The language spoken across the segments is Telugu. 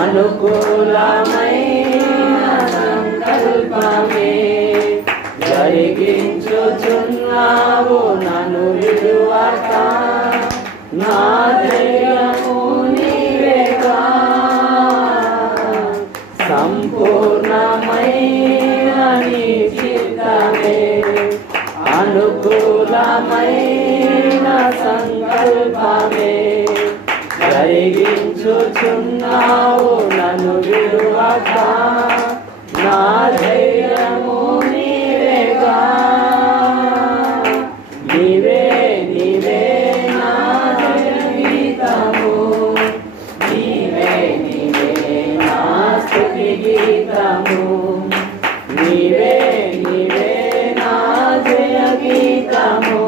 అనుకూలమైన సంకల్పమే జరిగించుచున్నావు నన్ను విడువక. నా ధైర్యము నీవేగా, సంపూర్ణమైన నీ చిత్తమే అనుకూలమైన సంకల్పమే జరిగించుచున్నావు నన్ను విడువక. నా ధైర్యము నీవేగా, నీవే నీవే నా గీతము, నీవే నీవే నా స్తుతి గీతము, నీవే నీవే నా జయ గీతము,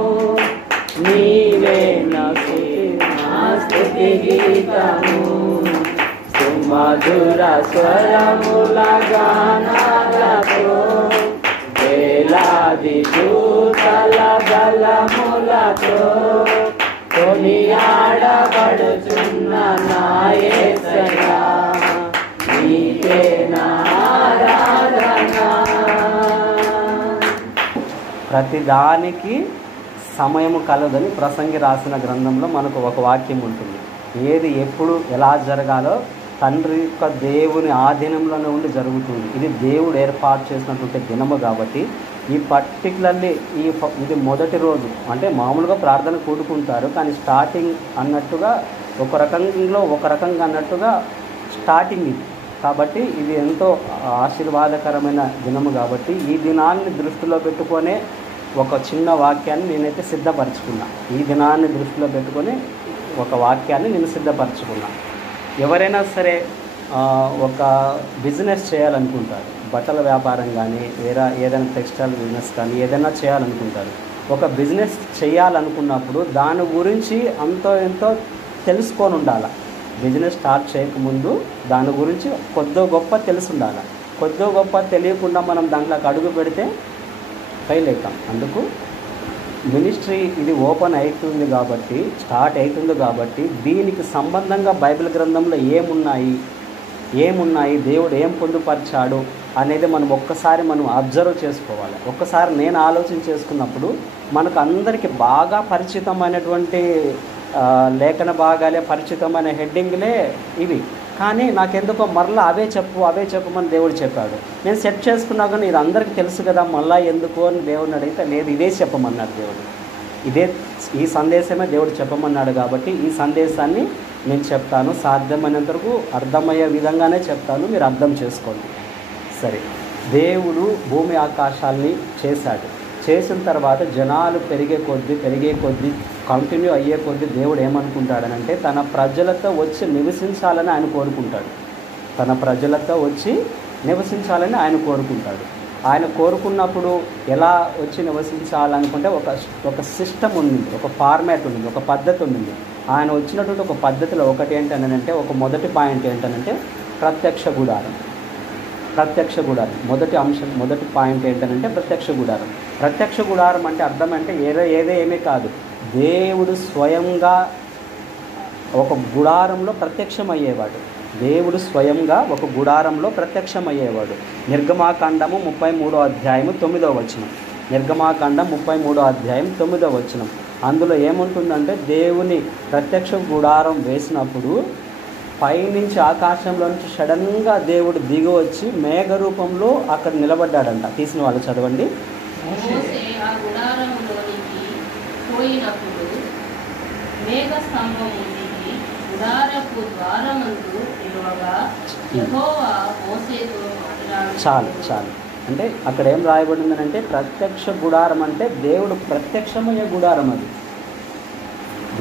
నీవే నా స్తుతి గీతము. సుమధుర స్వరముల గానాలతో వేలాది దూతల బలములతో కొనియాడబడుచున్న నా యేసయ్యా, నీకే నా ఆరాధన. ప్రతిదానికి సమయము కలదని ప్రసంగి రాసిన గ్రంథంలో మనకు ఒక వాక్యం ఉంటుంది. ఏది ఎప్పుడు ఎలా జరగాలో తండ్రి యొక్క దేవుని ఆధీనంలోనే ఉండి జరుగుతుంది. ఇది దేవుడు ఏర్పాటు చేసినటువంటి దినము కాబట్టి ఈ పర్టికులర్లీ ఇది మొదటి రోజు. అంటే మామూలుగా ప్రార్థన కూడుకుంటారు, కానీ స్టార్టింగ్ అన్నట్టుగా ఒక రకంగా అన్నట్టుగా స్టార్టింగ్ ఇది. కాబట్టి ఇది ఎంతో ఆశీర్వాదకరమైన దినము కాబట్టి ఈ దినాన్ని దృష్టిలో పెట్టుకొనే ఒక చిన్న వాక్యాన్ని నేనైతే సిద్ధపరచుకున్నా. ఈ దినాన్ని దృష్టిలో పెట్టుకొని ఒక వాక్యాన్ని నేను సిద్ధపరచుకున్నా. ఎవరైనా సరే ఒక బిజినెస్ చేయాలనుకుంటారు, బట్టల వ్యాపారం కానీ ఏదైనా టెక్స్టైల్ బిజినెస్ కానీ ఏదైనా చేయాలనుకుంటారు. ఒక బిజినెస్ చేయాలనుకున్నప్పుడు దాని గురించి అంతో ఎంతో తెలుసుకొని ఉండాలి. బిజినెస్ స్టార్ట్ చేయకముందు దాని గురించి కొద్దో గొప్ప తెలిసి ఉండాలి. కొద్దో గొప్ప తెలియకుండా మనం దాంట్లోకి అడుగు పెడితే ఫెయిల్ అవుతాం. అందుకు మినిస్ట్రీ ఇది ఓపెన్ అవుతుంది కాబట్టి, స్టార్ట్ అవుతుంది కాబట్టి దీనికి సంబంధంగా బైబిల్ గ్రంథంలో ఏమున్నాయి, దేవుడు ఏం పొందుపరిచాడు అనేది మనం ఒక్కసారి అబ్జర్వ్ చేసుకోవాలి. ఒక్కసారి నేను ఆలోచన చేసుకున్నప్పుడు మనకు అందరికీ బాగా పరిచితమైనటువంటి లేఖన భాగాలే, పరిచితమైన హెడ్డింగ్లే ఇవి. కానీ నాకెందుకో మరలా అవే చెప్పమని దేవుడు చెప్పాడు. నేను సెట్ చేసుకున్నా కానీ ఇది అందరికీ తెలుసు కదా, మళ్ళీ ఎందుకు అని దేవుడిని అడిగితే లేదు, ఇదే చెప్పమన్నాడు దేవుడు. ఈ సందేశమే దేవుడు చెప్పమన్నాడు కాబట్టి ఈ సందేశాన్ని నేను చెప్తాను. సాధ్యమైనంత వరకు అర్థమయ్యే విధంగానే చెప్తాను, మీరు అర్థం చేసుకోండి. సరే, దేవుడు భూమి ఆకాశాల్ని చేశాడు. చేసిన తర్వాత జనాలు పెరిగే కొద్దీ కంటిన్యూ అయ్యే కొద్దీ దేవుడు ఏమనుకుంటాడనంటే తన ప్రజలతో వచ్చి నివసించాలని ఆయన కోరుకుంటాడు. ఆయన కోరుకున్నప్పుడు ఎలా వచ్చి నివసించాలనుకుంటే ఒక సిస్టమ్ ఉంది, ఒక ఫార్మాట్ ఉంది, ఒక పద్ధతి ఉంది. ఆయన వచ్చినటువంటి ఒక పద్ధతిలో ఒకటి ఏంటనంటే, ఒక మొదటి పాయింట్ ఏంటనంటే ప్రత్యక్ష గుడారం. మొదటి పాయింట్ ఏంటనంటే ప్రత్యక్ష గుడారం అంటే అర్థం అంటే ఏమీ కాదు, దేవుడు స్వయంగా ఒక గుడారంలో ప్రత్యక్షమయ్యేవాడు. నిర్గమాకాండము 33వ అధ్యాయము 9వ వచనం. నిర్గమాకాండం 33వ అధ్యాయం 9వ వచనం. అందులో ఏముంటుందంటే దేవుని ప్రత్యక్ష గుడారం వేసినప్పుడు పైనుంచి ఆకాశంలో నుంచి సడన్గా దేవుడు దిగి వచ్చి మేఘ రూపంలో అక్కడ నిలబడ్డాడంట. తీసిన వాళ్ళు చదవండి. చాలు అంటే అక్కడ ఏం రాయబడిందనంటే ప్రత్యక్ష గుడారం అంటే దేవుడు ప్రత్యక్షమయ్యే గుడారం. అది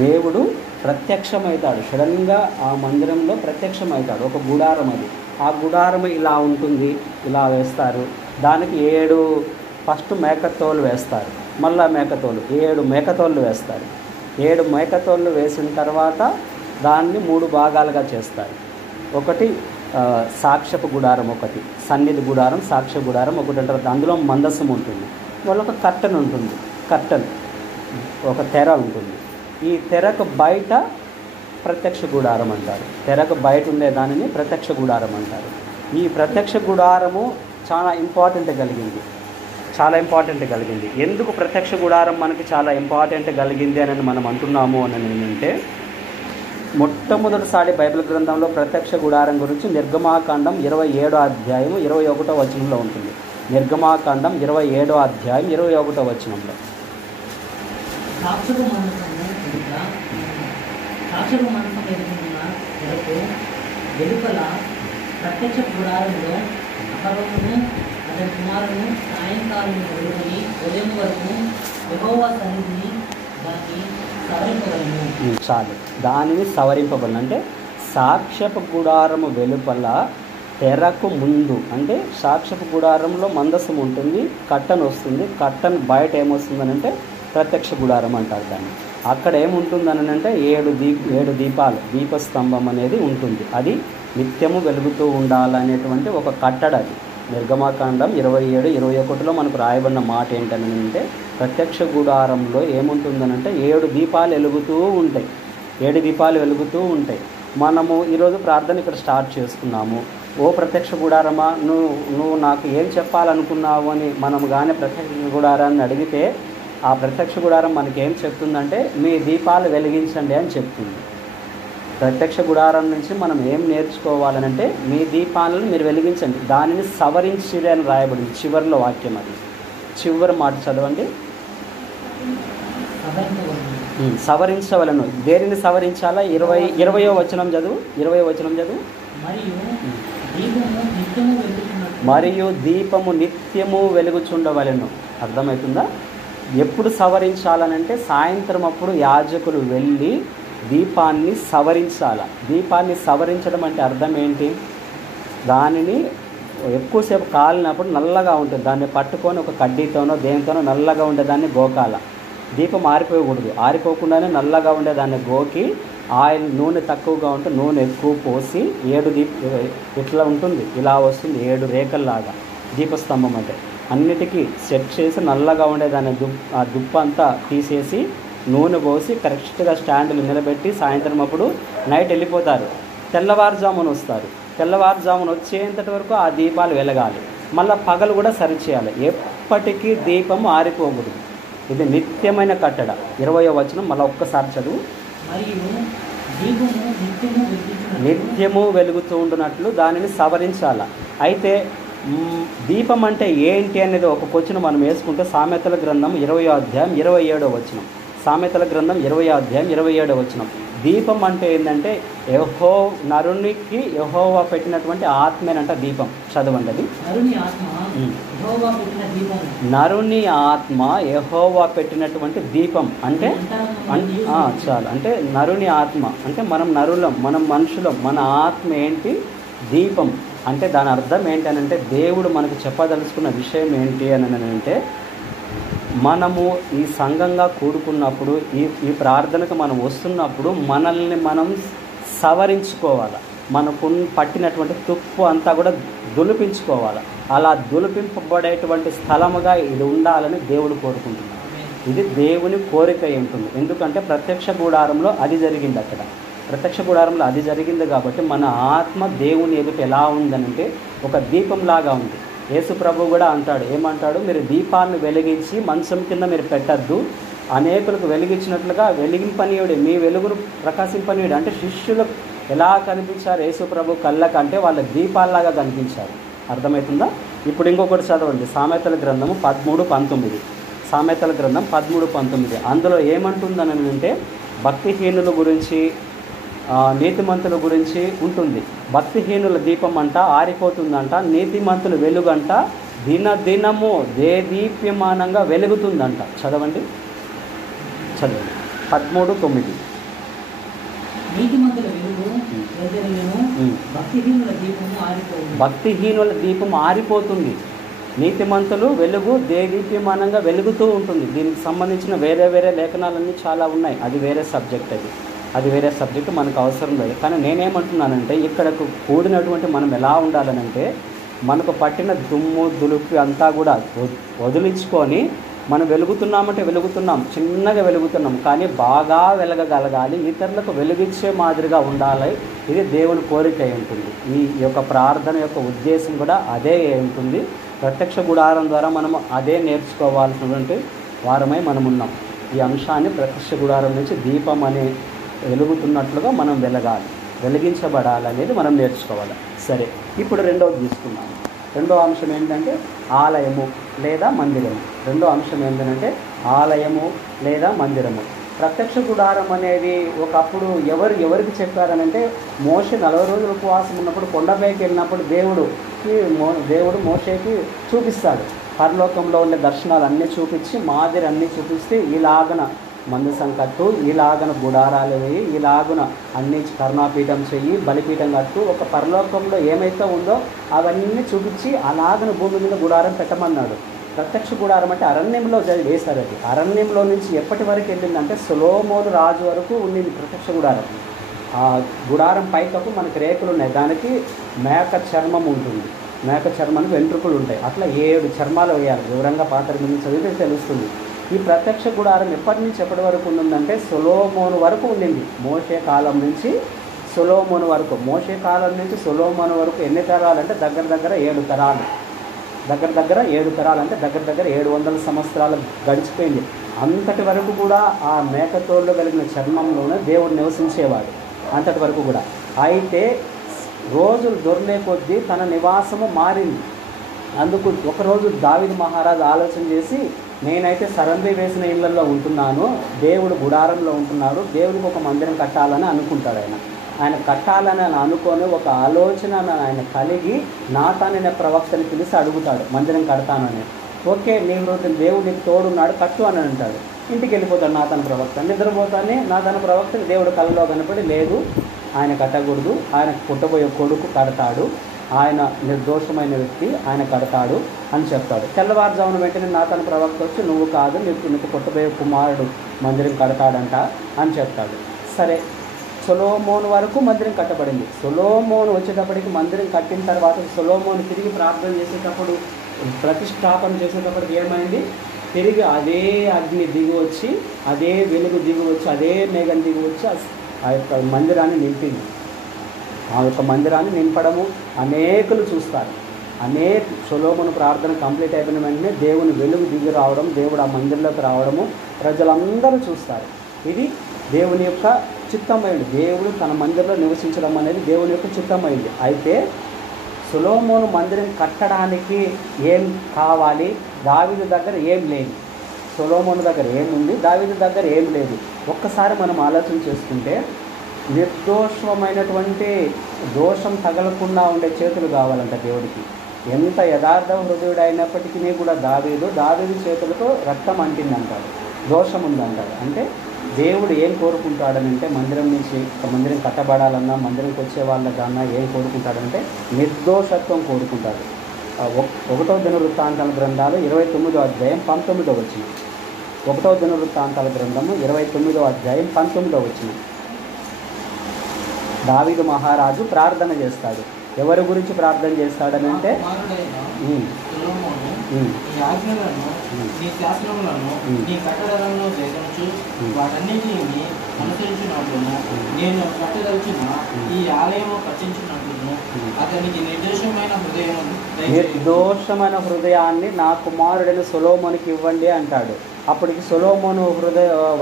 దేవుడు ప్రత్యక్షమవుతాడు, సడన్గా ఆ మందిరంలో ప్రత్యక్షమవుతాడు. ఒక గుడారం అది. ఆ గుడారం ఇలా ఉంటుంది, ఇలా వేస్తారు. దానికి 7 ఫస్ట్ మేకతోలు వేస్తారు, మళ్ళా 7 మేకతోళ్ళు వేస్తారు. 7 మేకతోళ్ళు వేసిన తర్వాత దాన్ని 3 భాగాలుగా చేస్తారు. ఒకటి సాక్ష్యపు గుడారం, ఒకటి సన్నిధి గుడారం, సాక్ష్య గుడారం ఒకటి అంటారు. అందులో మందసం ఉంటుంది, వాళ్ళొక కర్టన్ ఉంటుంది, ఒక తెర ఉంటుంది. ఈ తెరకు బయట ప్రత్యక్ష గుడారం అంటారు. తెరకు బయట ఉండే దానిని ప్రత్యక్ష గుడారం అంటారు. ఈ ప్రత్యక్ష గుడారము చాలా ఇంపార్టెంట్ కలిగింది. ఎందుకు ప్రత్యక్ష గుడారం మనకి చాలా ఇంపార్టెంట్ కలిగింది అని మనం అంటున్నాము అని ఏంటంటే, మొట్టమొదటిసారి బైబిల్ గ్రంథంలో ప్రత్యక్ష గుడారం గురించి నిర్గమాకాండం 27వ అధ్యాయం 21వ వచనంలో ఉంటుంది. నిర్గమాకాండం 27వ అధ్యాయం 21వ వచనంలో సాక్షపు మండపం ఎదుగుతున్న తెరకు వెలుపల ప్రత్యక్ష గుడారంలో అహరోనును అతని కుమారులను సాయంకాలం మొదలుకొని ఉదయం వరకు యెహోవా సన్నిధిని దాన్ని సవరింపవలెను. చాలు, దానిని సవరింపబడిన అంటే సాక్ష్యపు గుడారము వెలుపల తెరకు ముందు, అంటే సాక్ష్యపు గుడారంలో మందసం ఉంటుంది, కట్టన్ వస్తుంది, కట్టన్ బయట ఏమొస్తుందని అంటే ప్రత్యక్ష గుడారం అంటారు దాన్ని. అక్కడ ఏముంటుందని అంటే 7 దీపాలు, దీపస్తంభం అనేది ఉంటుంది. అది నిత్యము వెలుగుతూ ఉండాలనేటువంటి ఒక కట్టడ. అది నిర్గమాకాండం 27, 21లో మనకు రాయబడిన మాట ఏంటని అంటే, ప్రత్యక్ష గుడారంలో ఏముంటుందని అంటే 7 దీపాలు వెలుగుతూ ఉంటాయి. మనము ఈరోజు ప్రార్థన ఇక్కడ స్టార్ట్ చేసుకున్నాము. ఓ ప్రత్యక్ష గుడారమా, నువ్వు నాకు ఏం చెప్పాలనుకున్నావు అని మనం కానీ ప్రత్యక్ష గుడారాన్ని అడిగితే, ఆ ప్రత్యక్ష గుడారం మనకేం చెప్తుందంటే, మీ దీపాలు వెలిగించండి అని చెప్తుంది. ప్రత్యక్ష గుడారం నుంచి మనం ఏం నేర్చుకోవాలనంటే, మీ దీపాలను మీరు వెలిగించండి, దానిని సవరించిరి అని రాయబడింది చివరిలో వాక్యం. అది చివరి మాట చదవండి. సవరించవలను. దేనిని సవరించాలా? 20వ వచనం చదువు. 20వ వచనం చదువు. మరియు దీపము నిత్యము వెలుగుచుండవలెను. అర్థమవుతుందా? ఎప్పుడు సవరించాలనంటే సాయంత్రం అప్పుడు యాజకులు వెళ్ళి దీపాన్ని సవరించాల. దీపాన్ని సవరించడం అంటే అర్థం ఏంటి? దానిని ఎక్కువసేపు కాలినప్పుడు నల్లగా ఉంటుంది, దాన్ని పట్టుకొని ఒక కడ్డీతోనో దేనితోనో నల్లగా ఉండేదాన్ని గోకాల. దీపం ఆరిపోకూడదు, ఆరిపోకుండానే నల్లగా ఉండేదాన్ని గోకి, ఆయిల్ నూనె తక్కువగా ఉంటే నూనె ఎక్కువ పోసి 7 ఇట్లా ఉంటుంది, ఇలా వస్తుంది 7 రేఖల్లాగా దీపస్తంభం. అంటే అన్నిటికీ సెట్ చేసి నల్లగా ఉండేదాన్ని ఆ దుప్ప అంతా తీసేసి నూనె పోసి కరెక్ట్గా స్టాండ్లు నిలబెట్టి సాయంత్రం అప్పుడు నైట్ వెళ్ళిపోతారు, తెల్లవారుజామున వస్తారు. తెల్లవారుజామున వచ్చేంతటి వరకు ఆ దీపాలు వెలగాలి. మళ్ళీ పగలు కూడా సరిచేయాలి. ఎప్పటికీ దీపం ఆరిపోకూడదు. ఇది నిత్యమైన కట్టడ. 20వ వచనం మళ్ళీ ఒక్కసారి చదువు. నిత్యము వెలుగుతూ ఉండునట్లు దానిని సవరించాల. అయితే దీపం అంటే ఏంటి అనేది ఒక క్వశ్చన్ మనం వేసుకుంటే, సామెతల గ్రంథం 20వ అధ్యాయం 27వ వచనం. సామెతల గ్రంథం 20వ అధ్యాయం 27వ వచనం. దీపం అంటే ఏంటంటే నరునికి యెహోవా పెట్టినటువంటి ఆత్మేనంట దీపం. చదవండి అది. నరుని ఆత్మ యెహోవా పెట్టినటువంటి దీపం అంటే చాలు. అంటే నరుని ఆత్మ అంటే మనం నరులం, మనం మనుషులం, మన ఆత్మ ఏంటి? దీపం. అంటే దాని అర్థం ఏంటనంటే, దేవుడు మనకు చెప్పదలుచుకున్న విషయం ఏంటి అని అంటే, మనము ఈ సంఘంగా కూడుకున్నప్పుడు, ఈ ప్రార్థనకు మనం వస్తున్నప్పుడు మనల్ని మనం సవరించుకోవాలి. మనకు పట్టినటువంటి తుప్పు అంతా కూడా దులిపించుకోవాలి. అలా దులిపింపబడేటువంటి స్థలముగా ఇది ఉండాలని దేవుడు కోరుకుంటున్నాడు. ఇది దేవుని కోరిక ఉంటుంది. ఎందుకంటే ప్రత్యక్ష గుడారంలో అది జరిగింది. అక్కడ ప్రత్యక్ష గుడారంలో అది జరిగింది కాబట్టి మన ఆత్మ దేవుని ఎదుట ఎలా ఉందనంటే ఒక దీపంలాగా ఉంది. యేసు ప్రభు కూడా అంటాడు, ఏమంటాడు? మీరు దీపాన్ని వెలిగించి మంచం కింద మీరు పెట్టద్దు, అనేకులకు వెలిగించినట్లుగా వెలిగింపనీయుడు, మీ వెలుగును ప్రకాశింపనీయుడు. అంటే శిష్యులు ఎలా కనిపించారు యేసు ప్రభు కళ్ళకంటే వాళ్ళ దీపాల్లాగా కనిపించారు. అర్థమవుతుందా? ఇప్పుడు ఇంకొకటి చదవండి, సామెతల గ్రంథము 13:19. సామెతల గ్రంథం 13:19. అందులో ఏమంటుందని అంటే భక్తిహీనుల గురించి, నీతిమంతుల గురించి ఉంటుంది. భక్తిహీనుల దీపం అంట ఆరిపోతుందంట, నీతిమంతుల వెలుగంట దినదినము దేదీప్యమానంగా వెలుగుతుందంట. చదవండి 13:9. భక్తిహీనుల దీపం ఆరిపోతుంది, నీతిమంతులు వెలుగు దేదీప్యమానంగా వెలుగుతూ ఉంటుంది. దీనికి సంబంధించిన వేరే వేరే లేఖనాలన్నీ చాలా ఉన్నాయి. అది వేరే సబ్జెక్ట్, అది వేరే సబ్జెక్ట్, మనకు అవసరం లేదు. కానీ నేనేమంటున్నానంటే, ఇక్కడకు కూడినటువంటి మనం ఎలా ఉండాలనంటే, మనకు పట్టిన దుమ్ము దులుపు అంతా కూడా వదిలించుకొని మనం వెలుగుతున్నామంటే వెలుగుతున్నాం, చిన్నగా వెలుగుతున్నాం, కానీ బాగా వెలగగలగాలి, ఇతరులకు వెలుగిచ్చే మాదిరిగా ఉండాలి. ఇది దేవుని కోరిక అయి ఉంటుంది. ఈ యొక్క ప్రార్థన యొక్క ఉద్దేశం కూడా అదే ఉంటుంది. ప్రత్యక్ష గుడారం ద్వారా మనం అదే నేర్చుకోవాల్సినటువంటి వారమై మనం ఉన్నాం. ఈ అంశాన్ని ప్రత్యక్ష గుడారం నుంచి దీపం అనే వెలుగుతున్నట్లుగా మనం వెలగాలి, వెలిగించబడాలనేది మనం నేర్చుకోవాలి. సరే, ఇప్పుడు రెండవది తీసుకున్నాము. రెండో అంశం ఏంటంటే ఆలయము లేదా మందిరము. రెండో అంశం ఏంటంటే ఆలయము లేదా మందిరము. ప్రత్యక్ష గుడారం అనేది ఒకప్పుడు ఎవరికి చెప్పారనంటే మోషే 40 రోజులు ఉపవాసం ఉన్నప్పుడు కొండపైకి వెళ్ళినప్పుడు దేవుడు మోషేకి చూపిస్తాడు. పరలోకంలో ఉండే దర్శనాలు అన్నీ చూపించి, మాదిరి అన్నీ చూపిస్తే ఇలాగన మందసం కట్టు, ఇలాగన గుడారాలు వేయి, ఇలాగున అన్ని కరుణాపీఠం చెయ్యి, బలిపీఠం కట్టు, ఒక పరలోకంలో ఏమైతే ఉందో అవన్నీ చూపించి అలాగన భూమి మీద గుడారం పెట్టమన్నాడు. ప్రత్యక్ష గుడారం అంటే అరణ్యంలో వేశారు. అది అరణ్యంలో నుంచి ఎప్పటి వరకు వెళ్ళిందంటే సొలొమోను రాజు వరకు ఉండింది ప్రత్యక్ష గుడారం. ఆ గుడారం పైకప్పు మనకి రేకులు ఉన్నాయి, దానికి మేక చర్మం ఉంటుంది, మేక చర్మానికి వెంట్రుకలు ఉంటాయి. అట్లా 7 చర్మాలు వేయాలి. వివరంగా పాత మీద చదివితే తెలుస్తుంది. ఈ ప్రత్యక్ష గుడారం ఎప్పటి నుంచి ఎప్పటి వరకు ఉందంటే సొలొమోను వరకు ఉండింది. మోషే కాలం నుంచి సొలొమోను వరకు. మోషే కాలం నుంచి సొలొమోను వరకు ఎన్ని తరాలు అంటే దగ్గర 7 తరాలు. దగ్గర 7 తరాలు అంటే దగ్గర 700 సంవత్సరాలు గడిచిపోయింది. అంతటి వరకు కూడా ఆ మేకతోళ్ళు కలిగిన చర్మంలోనే దేవుడు నివసించేవాడు, అంతటి వరకు కూడా. అయితే రోజులు దొర్లే కొద్దీ తన నివాసము మారింది. అందుకు ఒకరోజు దావీదు మహారాజు ఆలోచన చేసి, నేనైతే సరంబి వేసిన ఇళ్లలో ఉంటున్నాను, దేవుడు గుడారంలో ఉంటున్నాడు, దేవుడికి ఒక మందిరం కట్టాలని అనుకుంటాడు. ఆయన కట్టాలని అనుకొని ఒక ఆలోచన ఆయన కలిగి నాతాన్ అనే ప్రవక్తని పిలిచి అడుగుతాడు, మందిరం కడతానని. ఓకే, దేవుడు నీకు తోడున్నాడు, కట్టు అని అంటాడు. ఇంటికి వెళ్ళిపోతాడు నాతాన్ ప్రవక్త. నిద్రపోతానే నాతాన్ ప్రవక్తని దేవుడు కళ్ళలో కనపడి, లేదు ఆయన కట్టకూడదు, ఆయన పుట్టబోయే కొడుకు కడతాడు, ఆయన నిర్దోషమైన వ్యక్తి, ఆయన కడతాడు అని చెప్తాడు. తెల్లవారుజామున వెంటనే నాతాన్ ప్రవక్త వచ్చి, నువ్వు కాదు, నీకు పుట్టబోయే కుమారుడు మందిరం కడతాడంట అని చెప్తాడు. సరే, సొలొమోను వరకు మందిరం కట్టబడింది. సొలొమోను వచ్చేటప్పటికి మందిరం కట్టిన తర్వాత సొలొమోను తిరిగి ప్రార్థన చేసేటప్పుడు, ప్రతిష్టాపన చేసేటప్పటికి ఏమైంది? తిరిగి అదే అగ్ని దిగి వచ్చి, అదే వెలుగు దిగి వచ్చి, అదే మేఘం దిగి వచ్చి ఆ యొక్క మందిరాన్ని నింపింది. ఆ యొక్క మందిరాన్ని నింపడము అనేకులు చూస్తారు. సొలొమోను ప్రార్థన కంప్లీట్ అయిపోయిన వెంటనే దేవుని వెలుగు దిగి రావడం, దేవుడు ఆ మందిరంలోకి రావడము ప్రజలందరూ చూస్తారు. ఇది దేవుని యొక్క చిత్తమైంది. దేవుడు తన మందిరంలో నివసించడం అనేది దేవుని యొక్క చిత్తమైంది. అయితే సొలొమోను మందిరం కట్టడానికి ఏం కావాలి? దావీదు దగ్గర ఏం లేదు, సొలొమోను దగ్గర ఏముంది, దావీదు దగ్గర ఏం లేదు. ఒక్కసారి మనం ఆలోచన చేసుకుంటే, నిర్దోషమైనటువంటి దోషం తగలకుండా ఉండే చేతులు కావాలంట దేవుడికి. ఎంత యథార్థ హృదయుడు అయినప్పటికీ కూడా దావీదు చేతులకు రక్తం అంటిందంటాడు, దోషం ఉందంటాడు. అంటే దేవుడు ఏం కోరుకుంటాడనంటే, మందిరం కట్టబడాలన్నా, మందిరంకి వచ్చే వాళ్ళకన్నా ఏం కోరుకుంటాడంటే నిర్దోషత్వం కోరుకుంటాడు. 1వ దినవృత్తాంతాల గ్రంథాలు 29వ అధ్యాయం 19వ వచనం. 1వ దినవృత్తాంతాల గ్రంథము 29వ అధ్యాయం 19వ వచనం. దావీదు మహారాజు ప్రార్థన చేస్తాడు. ఎవరి గురించి ప్రార్థన చేస్తాడనంటే, నిర్దోషమైన హృదయాన్ని నా కుమారుడైన సొలొమోనుకి ఇవ్వండి అంటాడు. అప్పటికి సొలొమోను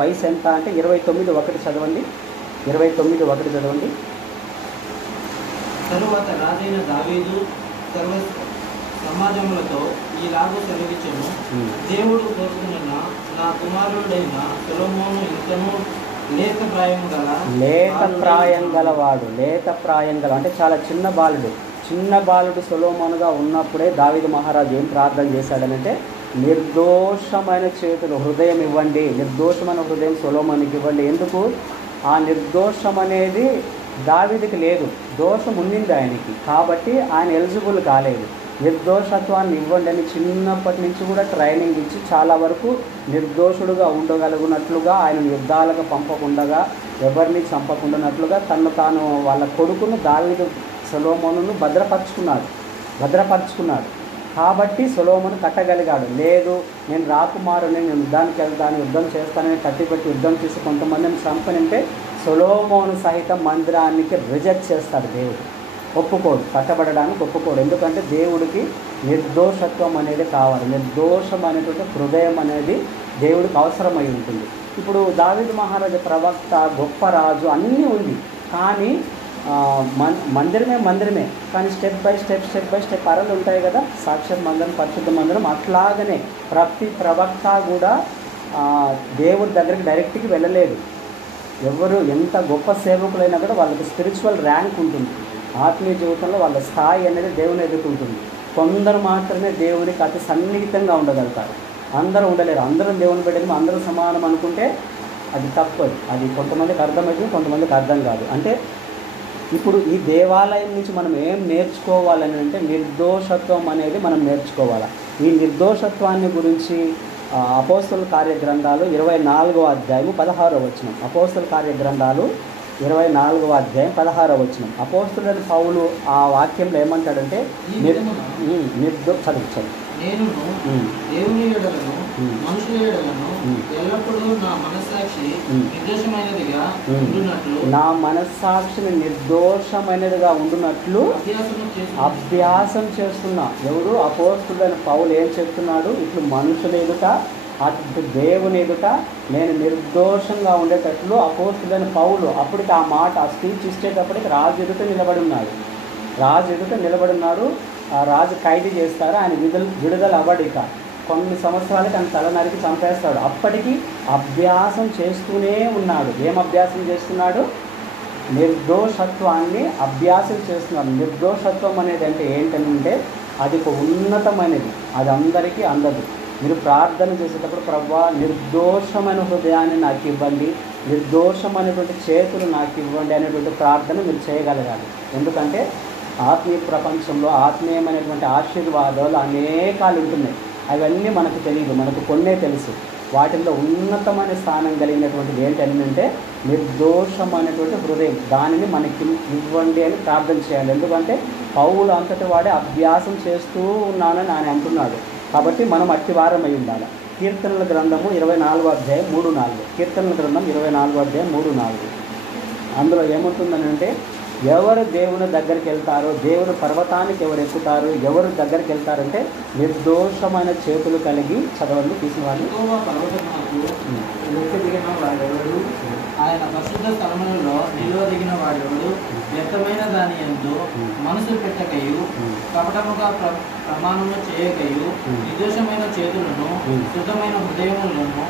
వయసు ఎంత అంటే 29:1 చదవండి. 29:1 చదవండి. తరువాత రాజైన దావీదు సర్వ సమాజములతో ఈలాగూ సెలవిచ్చెను, దేవుడు కోరుకున్న నా కుమారుడైన సొలొమోను ఇంకనూ లేత ప్రాయం గలవాడు. లేత ప్రాయం గల అంటే చాలా చిన్న బాలుడు సొలొమోనుగా ఉన్నప్పుడే దావీదు మహారాజు ఏం ప్రార్థన చేశాడనంటే, నిర్దోషమైన చేతులు హృదయం ఇవ్వండి, నిర్దోషమైన హృదయం సొలొమోనుకి ఇవ్వండి. ఎందుకు? ఆ నిర్దోషం అనేది దావీదుకి లేదు, దోషం ఉండింది ఆయనకి, కాబట్టి ఆయన ఎలిజిబుల్ కాలేదు. నిర్దోషత్వాన్ని ఇవ్వండి అని చిన్నప్పటి నుంచి కూడా ట్రైనింగ్ ఇచ్చి చాలా వరకు నిర్దోషుడుగా ఉండగలుగునట్లుగా, ఆయన యుద్ధాలకు పంపకుండా, ఎవరిని చంపకుండానట్లుగా తాను వాళ్ళ కొడుకును దావీదు సొలొమోనును భద్రపరుచుకున్నాడు. కాబట్టి సొలొమోను కట్టగలిగాడు. లేదు నేను రాకుమారుని, నేను యుద్ధానికి వెళ్తాను, యుద్ధం చేస్తానని కట్టిపెట్టి యుద్ధం చేసి కొంతమందిని చంపనంటే సొలొమోను సహితం మందిరానికి రిజెక్ట్ చేస్తాడు దేవుడు. ఒప్పుకోడు, కట్టబడడానికి ఒప్పుకోడు. ఎందుకంటే దేవుడికి నిర్దోషత్వం అనేది కావాలి. నిర్దోషం అనేటువంటి హృదయం అనేది దేవుడికి అవసరమై ఉంటుంది. ఇప్పుడు దావీదు మహారాజు ప్రవక్త, గొప్ప రాజు అన్నీ ఉంది, కానీ మందిరమే కానీ స్టెప్ బై స్టెప్ అరలు ఉంటాయి కదా, సాక్షాత్ మందిరం, పరిశుద్ధ మందిరం. అట్లాగనే ప్రతి ప్రవక్త కూడా దేవుడి దగ్గరికి డైరెక్ట్కి వెళ్ళలేదు. ఎవరు ఎంత గొప్ప సేవకులైనా కూడా వాళ్ళకి స్పిరిచువల్ ర్యాంక్ ఉంటుంది. ఆత్మీయ జీవితంలో వాళ్ళ స్థాయి అనేది దేవుని ఎదుర్కొంటుంది. కొందరు మాత్రమే దేవునికి అతి సన్నిహితంగా ఉండగలుగుతారు, అందరూ ఉండలేరు. అందరం దేవుని బిడ్డలు, అందరూ సమానం అనుకుంటే అది తప్పు. అది కొంతమందికి అర్థమవుతుంది, కొంతమందికి అర్థం కాదు. అంటే ఇప్పుడు ఈ దేవాలయం నుంచి మనం ఏం నేర్చుకోవాలని అంటే నిర్దోషత్వం అనేది మనం నేర్చుకోవాలి. ఈ నిర్దోషత్వాన్ని గురించి అపోస్తలుల కార్యగ్రంథాలు 24వ అధ్యాయము 16వ వచనం. అపోస్తలుల కార్యగ్రంథాలు 24వ అధ్యాయం 16వ వచనం. అపోస్తలుడైన పౌలు ఆ వాక్యంలో ఏమంటాడంటే చదువు నేను దేవుని ఎడలను మనుషుల ఎడలను ఎల్లప్పుడూ నా మనస్సాక్షి నిర్దోషమైనదిగా ఉండునట్లు, నా మనస్సాక్షిని నిర్దోషమైనదిగా ఉండునట్లు అభ్యాసం చేస్తున్నా. ఎవరు? అపోస్తలుడైన పౌలు ఏం చెప్తున్నాడు? ఇట్లు మనుషుల ఎదుట, అటు దేవుని ఎదుట నేను నిర్దోషంగా ఉండేటట్లు అపోస్తలుడైన పౌలు అప్పటికి ఆ మాట, ఆ స్పీచ్ ఇచ్చేటప్పటికి రాజు ఎదుట నిలబడున్నాడు. ఆ రాజు ఖైదీ చేస్తారు, ఆయన విడుదల అవ్వడు. ఇక కొన్ని సంవత్సరాలకి ఆయన తల నరికి చంపేస్తాడు. అప్పటికి అభ్యాసం చేస్తూనే ఉన్నాడు. ఏం అభ్యాసం చేస్తున్నాడు? నిర్దోషత్వాన్ని అభ్యాసం చేస్తున్నాడు. నిర్దోషత్వం అనేది అంటే ఏంటంటే అది ఒక ఉన్నతమైనది, అది అందరికీ అందదు. మీరు ప్రార్థన చేసేటప్పుడు ప్రభువా నిర్దోషమైన హృదయాన్ని నాకు ఇవ్వండి, నిర్దోషమైనటువంటి చేతులు నాకు ఇవ్వండి అనేటువంటి ప్రార్థన మీరు చేయగలగాలి. ఎందుకంటే ఆత్మీయ ప్రపంచంలో ఆత్మీయమైనటువంటి ఆశీర్వాదాలు అనేకాలు ఉంటున్నాయి. అవన్నీ మనకు తెలియదు, మనకు కొన్నే తెలుసు. వాటిల్లో ఉన్నతమైన స్థానం కలిగినటువంటిది ఏంటంటే నిర్దోషమైనటువంటి హృదయం. దానిని మనకి ఇవ్వండి అని ప్రార్థన చేయాలి. ఎందుకంటే పౌలు అంతటి వాడే అభ్యాసం చేస్తూ ఉన్నానని ఆయన అంటున్నాడు. కాబట్టి మనం అట్టివారమై ఉండాలి. కీర్తనల గ్రంథము 24వ అధ్యాయం 3-4. కీర్తనల గ్రంథం 24వ అధ్యాయం 3-4. అందులో ఏముంటుందని అంటే ఎవరు దేవుని దగ్గరికి వెళ్తారో, దేవుని పర్వతానికి ఎవరు ఎక్కుతారు, ఎవరు దగ్గరికి వెళ్తారంటే నిర్దోషమైన చేతులు కలిగి, చదవండి తీసిన వాళ్ళు, ఆయన పరిశుద్ధ స్థలములలో నిలువదిగిన వాడెవడు, వ్యర్థమైన దాని యందు మనసు పెట్టకయు, కపటముగా ప్రమాణము చేయకయు, నిర్దోషమైన చేతులను శుద్ధమైన హృదయములను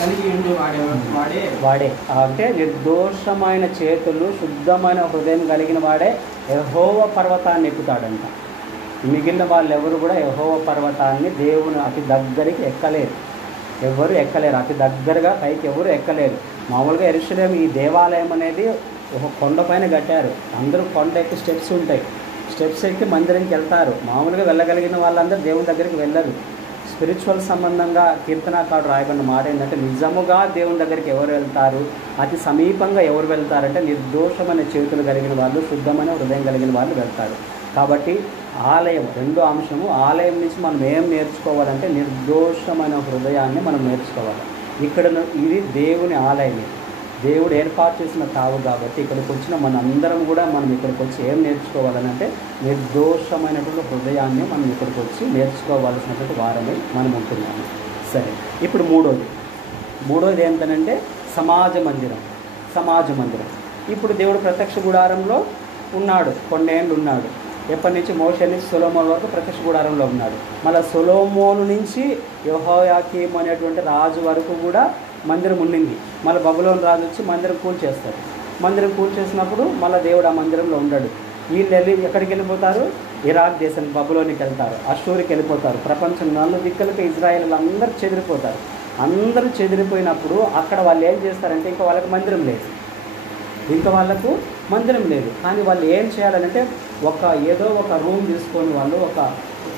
కలిగి ఉండి వాడే. అంటే నిర్దోషమైన చేతులు, శుద్ధమైన హృదయం కలిగిన వాడే యెహోవా పర్వతాన్ని ఎక్కుతాడంట. మిగిలిన వాళ్ళు ఎవరు కూడా యెహోవా పర్వతాన్ని, దేవుని అతి దగ్గరికి ఎక్కలేరు. ఎవరు ఎక్కలేరు, అతి దగ్గరగా పైకి ఎవరు ఎక్కలేరు. మామూలుగా యెరూషలేము, ఈ దేవాలయం అనేది ఒక కొండ పైన కట్టారు. అందరూ కొండ ఎక్కి స్టెప్స్ ఉంటాయి, స్టెప్స్ ఎక్కి మందిరంకి వెళ్తారు. మామూలుగా వెళ్ళగలిగిన వాళ్ళందరూ దేవుని దగ్గరికి వెళ్ళరు. స్పిరిచువల్ సంబంధంగా కీర్తనాకారుడు రాయబడిన మాట ఏంటంటే నిజముగా దేవుని దగ్గరికి ఎవరు వెళ్తారు, అతి సమీపంగా ఎవరు వెళ్తారంటే నిర్దోషమైన చేతులు కలిగిన వాళ్ళు, శుద్ధమైన హృదయం కలిగిన వాళ్ళు వెళ్తారు. కాబట్టి ఆలయం రెండో అంశము, ఆలయం నుంచి మనం ఏం నేర్చుకోవాలంటే నిర్దోషమైన హృదయాన్ని మనం నేర్చుకోవాలి. ఇక్కడ ఇది దేవుని ఆలయమే, దేవుడు ఏర్పాటు చేసిన తావు. కాబట్టి ఇక్కడికి వచ్చిన మనందరం కూడా మనం ఇక్కడికి వచ్చి ఏం నేర్చుకోవాలనంటే నిర్దోషమైనటువంటి హృదయాన్ని మనం ఇక్కడికి వచ్చి నేర్చుకోవాల్సినటువంటి వారమే మనం ఉంటున్నాము. సరే, ఇప్పుడు మూడోది ఏంటనంటే సమాజ మందిరం. ఇప్పుడు దేవుడు ప్రత్యక్ష గుడారంలో ఉన్నాడు, కొన్నేళ్ళు ఉన్నాడు. ఎప్పటి నుంచి? మోషే నుంచి సొలొమోను వరకు ప్రత్యక్ష గుడారంలో ఉన్నాడు. మళ్ళీ సొలొమోను నుంచి యెహోయాకీము అనేటువంటి రాజు వరకు కూడా మందిరం ఉండింది. మళ్ళీ బబులోను రాజు వచ్చి మందిరం కూల్చేస్తాడు. మందిరం కూల్చేసినప్పుడు మళ్ళీ దేవుడు ఆ మందిరంలో ఉండడు. వీళ్ళు ఎక్కడికి వెళ్ళిపోతారు? ఇరాక్ దేశానికి, బబులోనికి వెళ్తారు, అషూరుకి వెళ్ళిపోతారు. ప్రపంచం నలుగు దిక్కులకి ఇజ్రాయేల్ అందరూ చెదిరిపోతారు. అందరూ చెదిరిపోయినప్పుడు అక్కడ వాళ్ళు ఏం చేస్తారంటే ఇంకా వాళ్ళకి మందిరం లేదు. కానీ వాళ్ళు ఏం చేయాలంటే ఏదో ఒక రూమ్ తీసుకొని వాళ్ళు ఒక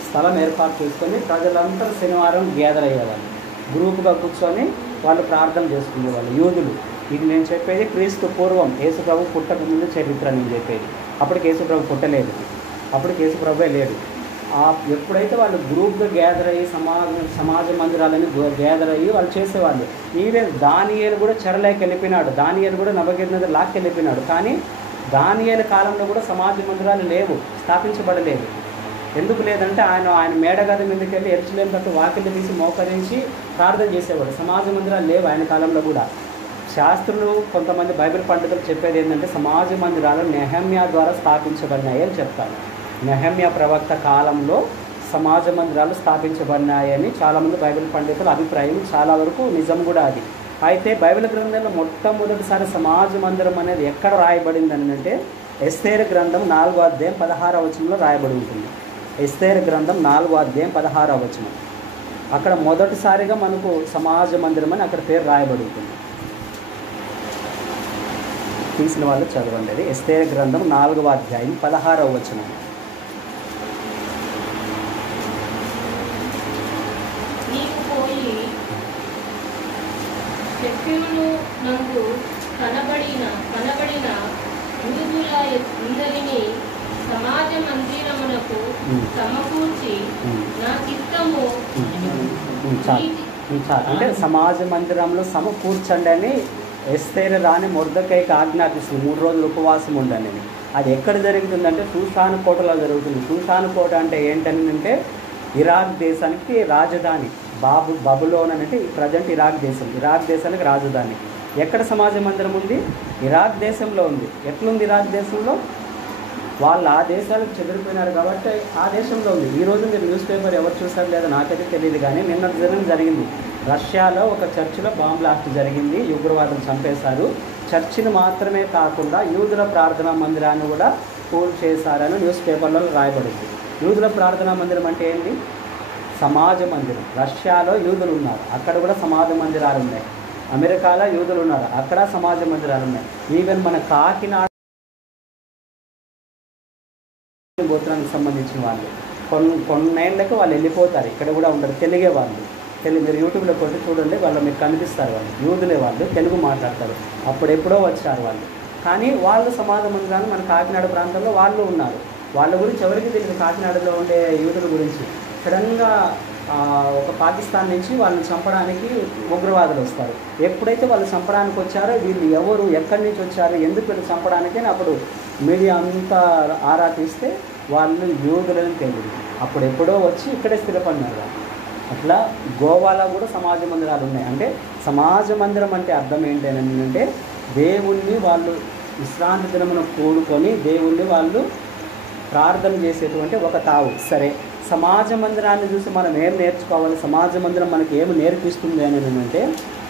స్థలం ఏర్పాటు చేసుకొని ప్రజలందరూ శనివారం గ్యాదర్ అయ్యేవాళ్ళు. గ్రూపుగా కూర్చొని వాళ్ళు ప్రార్థన చేసుకునేవాళ్ళు. యూదులు. ఇది నేను చెప్పేది క్రీస్తు పూర్వం, యేసుప్రభు పుట్టక ముందు చరిత్ర నేను చెప్పేది. అప్పటికి యేసుప్రభు పుట్టలేదు, అప్పటికి యేసుప్రభువే లేడు. ఎప్పుడైతే వాళ్ళు గ్రూప్గా గ్యాదర్ అయ్యి సమాజ మందిరాలని గ్యాదర్ అయ్యి వాళ్ళు చేసేవాళ్ళు. ఈవెన్ దానియేలు కూడా చెరలోకి వెళ్ళిపోయినాడు, దానియేలు కూడా నవగిరినది లాక్కి వెళ్ళిపోయినాడు. కానీ దానియేలు కాలంలో కూడా సమాజ మందిరాలు లేవు, స్థాపించబడలేదు. ఎందుకు లేదంటే ఆయన మేడగది మీదకి వెళ్ళి ఎరుచలేం తట్టు వాకిళ్ళు తీసి మోకరించి ప్రార్థన చేసేవాడు. సమాజ మందిరాలు లేవు ఆయన కాలంలో కూడా. శాస్త్రులు కొంతమంది బైబిల్ పండితులు చెప్పేది ఏంటంటే సమాజ మందిరాలు నెహమ్యా ద్వారా స్థాపించబడినాయి అని చెప్తారు. నెహమ్యా ప్రవక్త కాలంలో సమాజ మందిరాలు స్థాపించబడినాయని చాలామంది బైబిల్ పండితుల అభిప్రాయం. చాలా వరకు నిజం కూడా అది. అయితే బైబిల్ గ్రంథంలో మొట్టమొదటిసారి సమాజ మందిరం అనేది ఎక్కడ రాయబడింది అని అంటే ఎస్తేరు గ్రంథం 4వ అధ్యాయం 16వ వచనంలో రాయబడి ఉంటుంది. ఎస్తేరు గ్రంథం 4వ అధ్యాయం 16వ వచనం. అక్కడ మొదటిసారిగా మనకు సమాజ మందిరం అని అక్కడ పేరు రాయబడి ఉంటుంది. తీసిన వాళ్ళు చదవండి. అది ఎస్తేరు గ్రంథం 4వ అధ్యాయం 16వ వచనం. కనబడిన యూదులందరినీ సమాజ మందిరమునకు సమకూర్చి నా చిత్తము అంటే సమాజ మందిరంలో సమకూర్చండి అని ఎస్తేరు రాని మొర్దెకైకి ఆజ్ఞాపిస్తుంది. 3 రోజులు ఉపవాసం ఉండండి. అది ఎక్కడ జరుగుతుందంటే షూషాను కోటలో జరుగుతుంది. షూషాను కోట అంటే ఏంటంటే ఇరాక్ దేశానికి రాజధాని. బబులోన్ అనేది ప్రజెంట్ ఇరాక్ దేశం. ఇరాక్ దేశానికి రాజధాని. ఎక్కడ సమాజ మందిరం ఉంది? ఇరాక్ దేశంలో ఉంది. ఎట్లుంది ఇరాక్ దేశంలో? వాళ్ళు ఆ దేశాలకు చెదిరిపోయినారు కాబట్టి ఆ దేశంలో ఉంది. ఈరోజు మీరు న్యూస్ పేపర్ ఎవరు చూసారు లేదా నాకైతే తెలియదు, కానీ నిన్న జరిగింది. రష్యాలో ఒక చర్చిలో బాంబ్ బ్లాస్ట్ జరిగింది, ఉగ్రవాదులు చంపేశారు. చర్చిని మాత్రమే కాకుండా యూదుల ప్రార్థనా మందిరాన్ని కూడా కూల్ చేశారని న్యూస్ పేపర్లలో రాయబడింది. యూదుల ప్రార్థనా మందిరం అంటే ఏంటి? సమాజ మందిరం. రష్యాలో యూదులు ఉన్నారు, అక్కడ కూడా సమాజ మందిరాలు ఉన్నాయి. అమెరికాలో యూదులు ఉన్నారు, అక్కడ సమాజ మందిరాలు ఉన్నాయి. ఈవెన్ మన కాకినాడ గోత్రానికి సంబంధించిన వాళ్ళు కొన్నేళ్లకు వాళ్ళు వెళ్ళిపోతారు, ఇక్కడ కూడా ఉండరు. తెలుగే వాళ్ళు. మీరు యూట్యూబ్లో కొట్టి చూడండి, వాళ్ళు మీకు కనిపిస్తారు. వాళ్ళు యూదులే, వాళ్ళు తెలుగు మాట్లాడతారు. అప్పుడెప్పుడో వచ్చారు వాళ్ళు. కానీ వాళ్ళు సమాజ మందిరాలు మన కాకినాడ ప్రాంతంలో వాళ్ళు ఉన్నారు. వాళ్ళ గురించి ఎవరికి తెలియదు, కాకినాడలో ఉండే యూదుల గురించి. సడన్గా ఒక పాకిస్తాన్ నుంచి వాళ్ళని చంపడానికి ఉగ్రవాదులు వస్తారు. ఎప్పుడైతే వాళ్ళు చంపడానికి వచ్చారో వీళ్ళు ఎవరు, ఎక్కడి నుంచి వచ్చారు, ఎందుకు వీళ్ళు చంపడానికి అని అప్పుడు మీడియా అంతా ఆరా తీస్తే వాళ్ళు యూదులని తెలియదు. అప్పుడు ఎప్పుడో వచ్చి ఇక్కడే స్థిరపడినారు. అట్లా గోవాలో కూడా సమాజ మందిరాలు ఉన్నాయి. అంటే సమాజ మందిరం అంటే అర్థం ఏంటంటే దేవుణ్ణి వాళ్ళు విశ్రాంతి దినమున కూడుకొని దేవుణ్ణి వాళ్ళు ప్రార్థన చేసేటువంటి ఒక తావు. సరే, సమాజ మందిరాన్ని చూసి మనం ఏం నేర్చుకోవాలి? సమాజ మందిరం మనకి ఏమి నేర్పిస్తుంది అని అంటే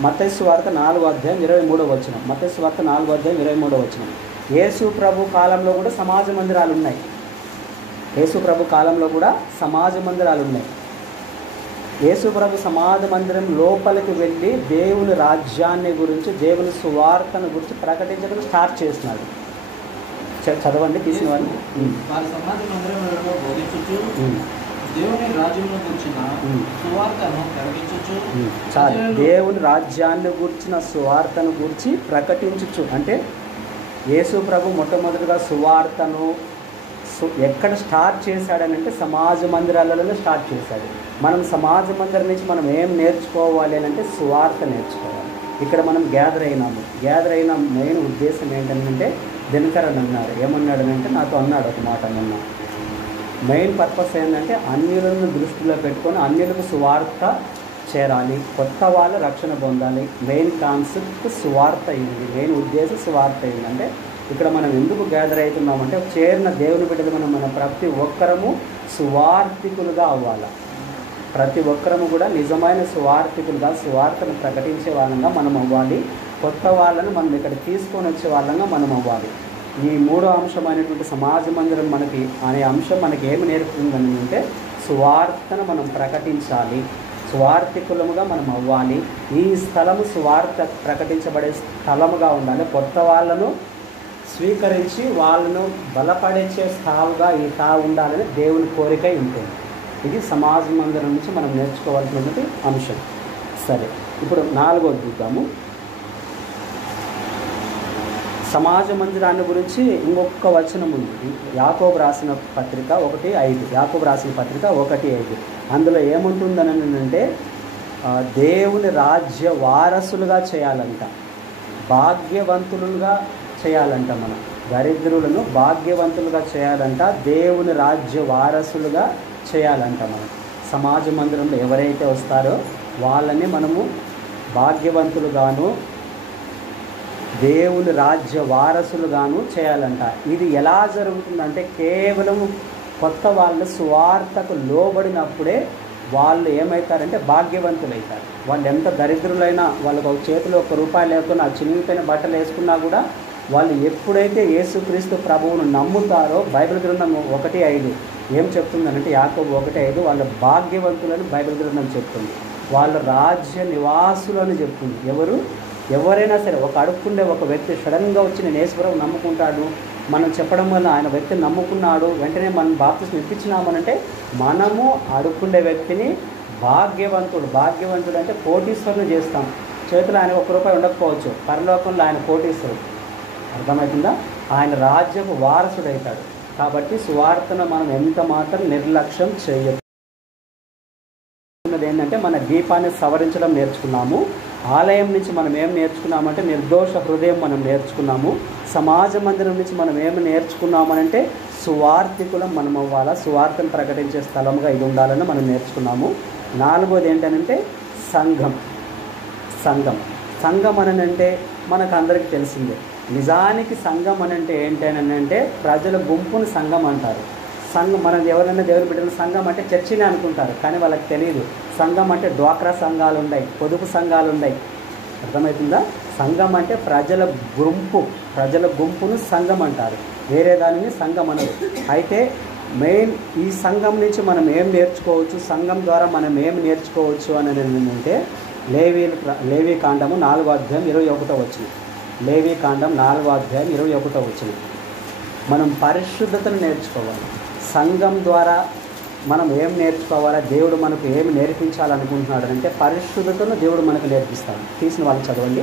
మత్తయి సువార్త 4వ అధ్యాయం 23వ వచనం. మత్తయి సువార్త 4వ అధ్యాయం 23వ వచనం. యేసు ప్రభు కాలంలో కూడా సమాజ మందిరాలు ఉన్నాయి. యేసు ప్రభు కాలంలో కూడా సమాజ మందిరాలు ఉన్నాయి. యేసు ప్రభు సమాజ మందిరం లోపలికి వెళ్ళి దేవుని రాజ్యాన్ని గురించి, దేవుని సువార్తను గురించి ప్రకటించడం స్టార్ట్ చేస్తున్నాడు. చదవండి తీసిన వాళ్ళు. వారి సమాజ మందిరంలో బోధించుచు దేవుని రాజ్యమును గురించిన సువార్తను ప్రకటించుచు, దేవుని రాజ్యాన్ని గురించిన సువార్తను గురించి ప్రకటించుచు. అంటే యేసు ప్రభు మొట్టమొదటిగా సువార్తను ఎక్కడ స్టార్ట్ చేశాడని అంటే సమాజ మందిరాలలోనే స్టార్ట్ చేశాడు. మనం సమాజ మందిరం నుంచి మనం ఏం నేర్చుకోవాలి అని అంటే సువార్త నేర్చుకోవాలి. ఇక్కడ మనం గ్యాదర్ అయిన మెయిన్ ఉద్దేశం ఏంటంటే దినకరన్ అన్నారు. ఏమన్నాడనంటే నాతో అన్నాడు ఒక మాట మొన్న. మెయిన్ పర్పస్ ఏంటంటే అన్యులను దృష్టిలో పెట్టుకొని అన్యులకు సువార్త చేరాలి, కొత్త వాళ్ళు రక్షణ పొందాలి. మెయిన్ కాన్సెప్ట్ సువార్త అయింది, మెయిన్ ఉద్దేశం సువార్త అయింది. అంటే ఇక్కడ మనం ఎందుకు గ్యాదర్ అవుతున్నామంటే చేరిన దేవుని బిడ్డలు మన ప్రతి ఒక్కరము సువార్థికులుగా అవ్వాలి. ప్రతి ఒక్కరము కూడా నిజమైన సువార్థికులుగా, సువార్తను ప్రకటించే వాళ్ళంగా మనం అవ్వాలి. కొత్త వాళ్ళను మనం ఇక్కడ తీసుకొని వచ్చే వాళ్ళంగా మనం అవ్వాలి. ఈ 3వ అంశమైనటువంటి సమాజ మందిరం మనకి అనే అంశం మనకి ఏమి నేర్పుతుందని అంటే సువార్తను మనం ప్రకటించాలి, సువార్థికులముగా మనం అవ్వాలి. ఈ స్థలము సువార్త ప్రకటించబడే స్థలముగా ఉండాలి. కొత్త వాళ్ళను స్వీకరించి వాళ్ళను బలపడించే స్థావుగా ఈ స్థావు ఉండాలని దేవుని కోరిక ఉంటుంది. ఇది సమాజ మందిరం నుంచి మనం నేర్చుకోవాల్సినటువంటి అంశం. సరే, ఇప్పుడు 4వది చూద్దాము. సమాజ మందిరాన్ని గురించి ఇంకొక వచనం ఉంది. యాకోబు రాసిన పత్రిక 1:5. యాకోబు రాసిన పత్రిక 1:5. అందులో ఏముంటుందని అంటే దేవుని రాజ్య వారసులుగా చేయాలంట, భాగ్యవంతులుగా చేయాలంట. మనం దరిద్రులను భాగ్యవంతులుగా చేయాలంట, దేవుని రాజ్య వారసులుగా చేయాలంట. మనం సమాజ మందిరంలో ఎవరైతే వస్తారో వాళ్ళని మనము భాగ్యవంతులుగాను దేవుని రాజ్య వారసులుగాను చేయాలంట. ఇది ఎలా జరుగుతుందంటే కేవలం కొత్త వాళ్ళు సువార్తకు లోబడినప్పుడే వాళ్ళు ఏమవుతారంటే భాగ్యవంతులు అవుతారు. వాళ్ళు ఎంత దరిద్రులైనా, వాళ్ళకు ఒక చేతిలో ₹1 లేకున్నా చినిగిపోయిన బట్టలు వేసుకున్నా కూడా వాళ్ళు ఎప్పుడైతే యేసుక్రీస్తు ప్రభువును నమ్ముతారో బైబిల్ గ్రంథం 1:5 ఏం చెప్తుందనంటే, యాకోబు 1:5 వాళ్ళ భాగ్యవంతులని బైబిల్ గ్రంథం చెప్తుంది. వాళ్ళ రాజ్య నివాసులు అని చెప్తుంది. ఎవరైనా సరే, ఒక అడుక్కుండే ఒక వ్యక్తి సడన్గా వచ్చి నేను యేసుప్రభు నమ్ముకుంటాడు, మనం చెప్పడం వల్ల ఆయన వ్యక్తిని నమ్ముకున్నాడు, వెంటనే మనం బాప్తిస్మం ఇప్పించినామనంటే మనము అడుక్కుండే వ్యక్తిని భాగ్యవంతుడు అంటే కోటీశ్వరుని చేస్తాం. చేతిలో ఆయన ₹1 ఉండకపోవచ్చు, పరలోకంలో ఆయన కోటీశ్వరుడు. అర్థమవుతుందా? ఆయన రాజ్యపు వారసుడు అవుతాడు. కాబట్టి సువార్తను మనం ఎంత మాత్రం నిర్లక్ష్యం చేయదు. ఏంటంటే మన దీపాన్ని సవరించడం నేర్చుకున్నాము. ఆలయం నుంచి మనం ఏం నేర్చుకున్నామంటే నిర్దోష హృదయం మనం నేర్చుకున్నాము. సమాజ మందిరం నుంచి మనం ఏమి నేర్చుకున్నామనంటే సువార్థికులం మనం అవ్వాలా, సువార్తను ప్రకటించే స్థలంగా ఇది ఉండాలని మనం నేర్చుకున్నాము. 4వది ఏంటనంటే సంఘం అనంటే మనకు అందరికీ తెలిసిందే. నిజానికి సంఘం అనంటే ఏంటనంటే ప్రజల గుంపును సంఘం అంటారు. మనం ఎవరైనా దేవుని బిడ్డలు సంఘం అంటే చర్చిని అనుకుంటారు, కానీ వాళ్ళకి తెలియదు సంఘం అంటే డ్వాక్రా సంఘాలు ఉన్నాయి, పొదుపు సంఘాలు ఉన్నాయి. అర్థమవుతుందా? సంఘం అంటే ప్రజల గుంపును సంఘం అంటారు, వేరే దానిని సంఘం అనరు. అయితే మెయిన్ ఈ సంఘం నుంచి మనం ఏం నేర్చుకోవచ్చు, సంఘం ద్వారా మనం ఏం నేర్చుకోవచ్చు అని ఏంటంటే లేవీ కాండము 4:21. లేవీ కాండం 4:21. మనం పరిశుద్ధతను నేర్చుకోవాలి. సంఘం ద్వారా మనం ఏం నేర్చుకోవాలా, దేవుడు మనకు ఏమి నేర్పించాలనుకుంటున్నాడు అంటే పరిశుద్ధతను దేవుడు మనకు నేర్పిస్తాడు. తీసిన వాళ్ళు చదవండి.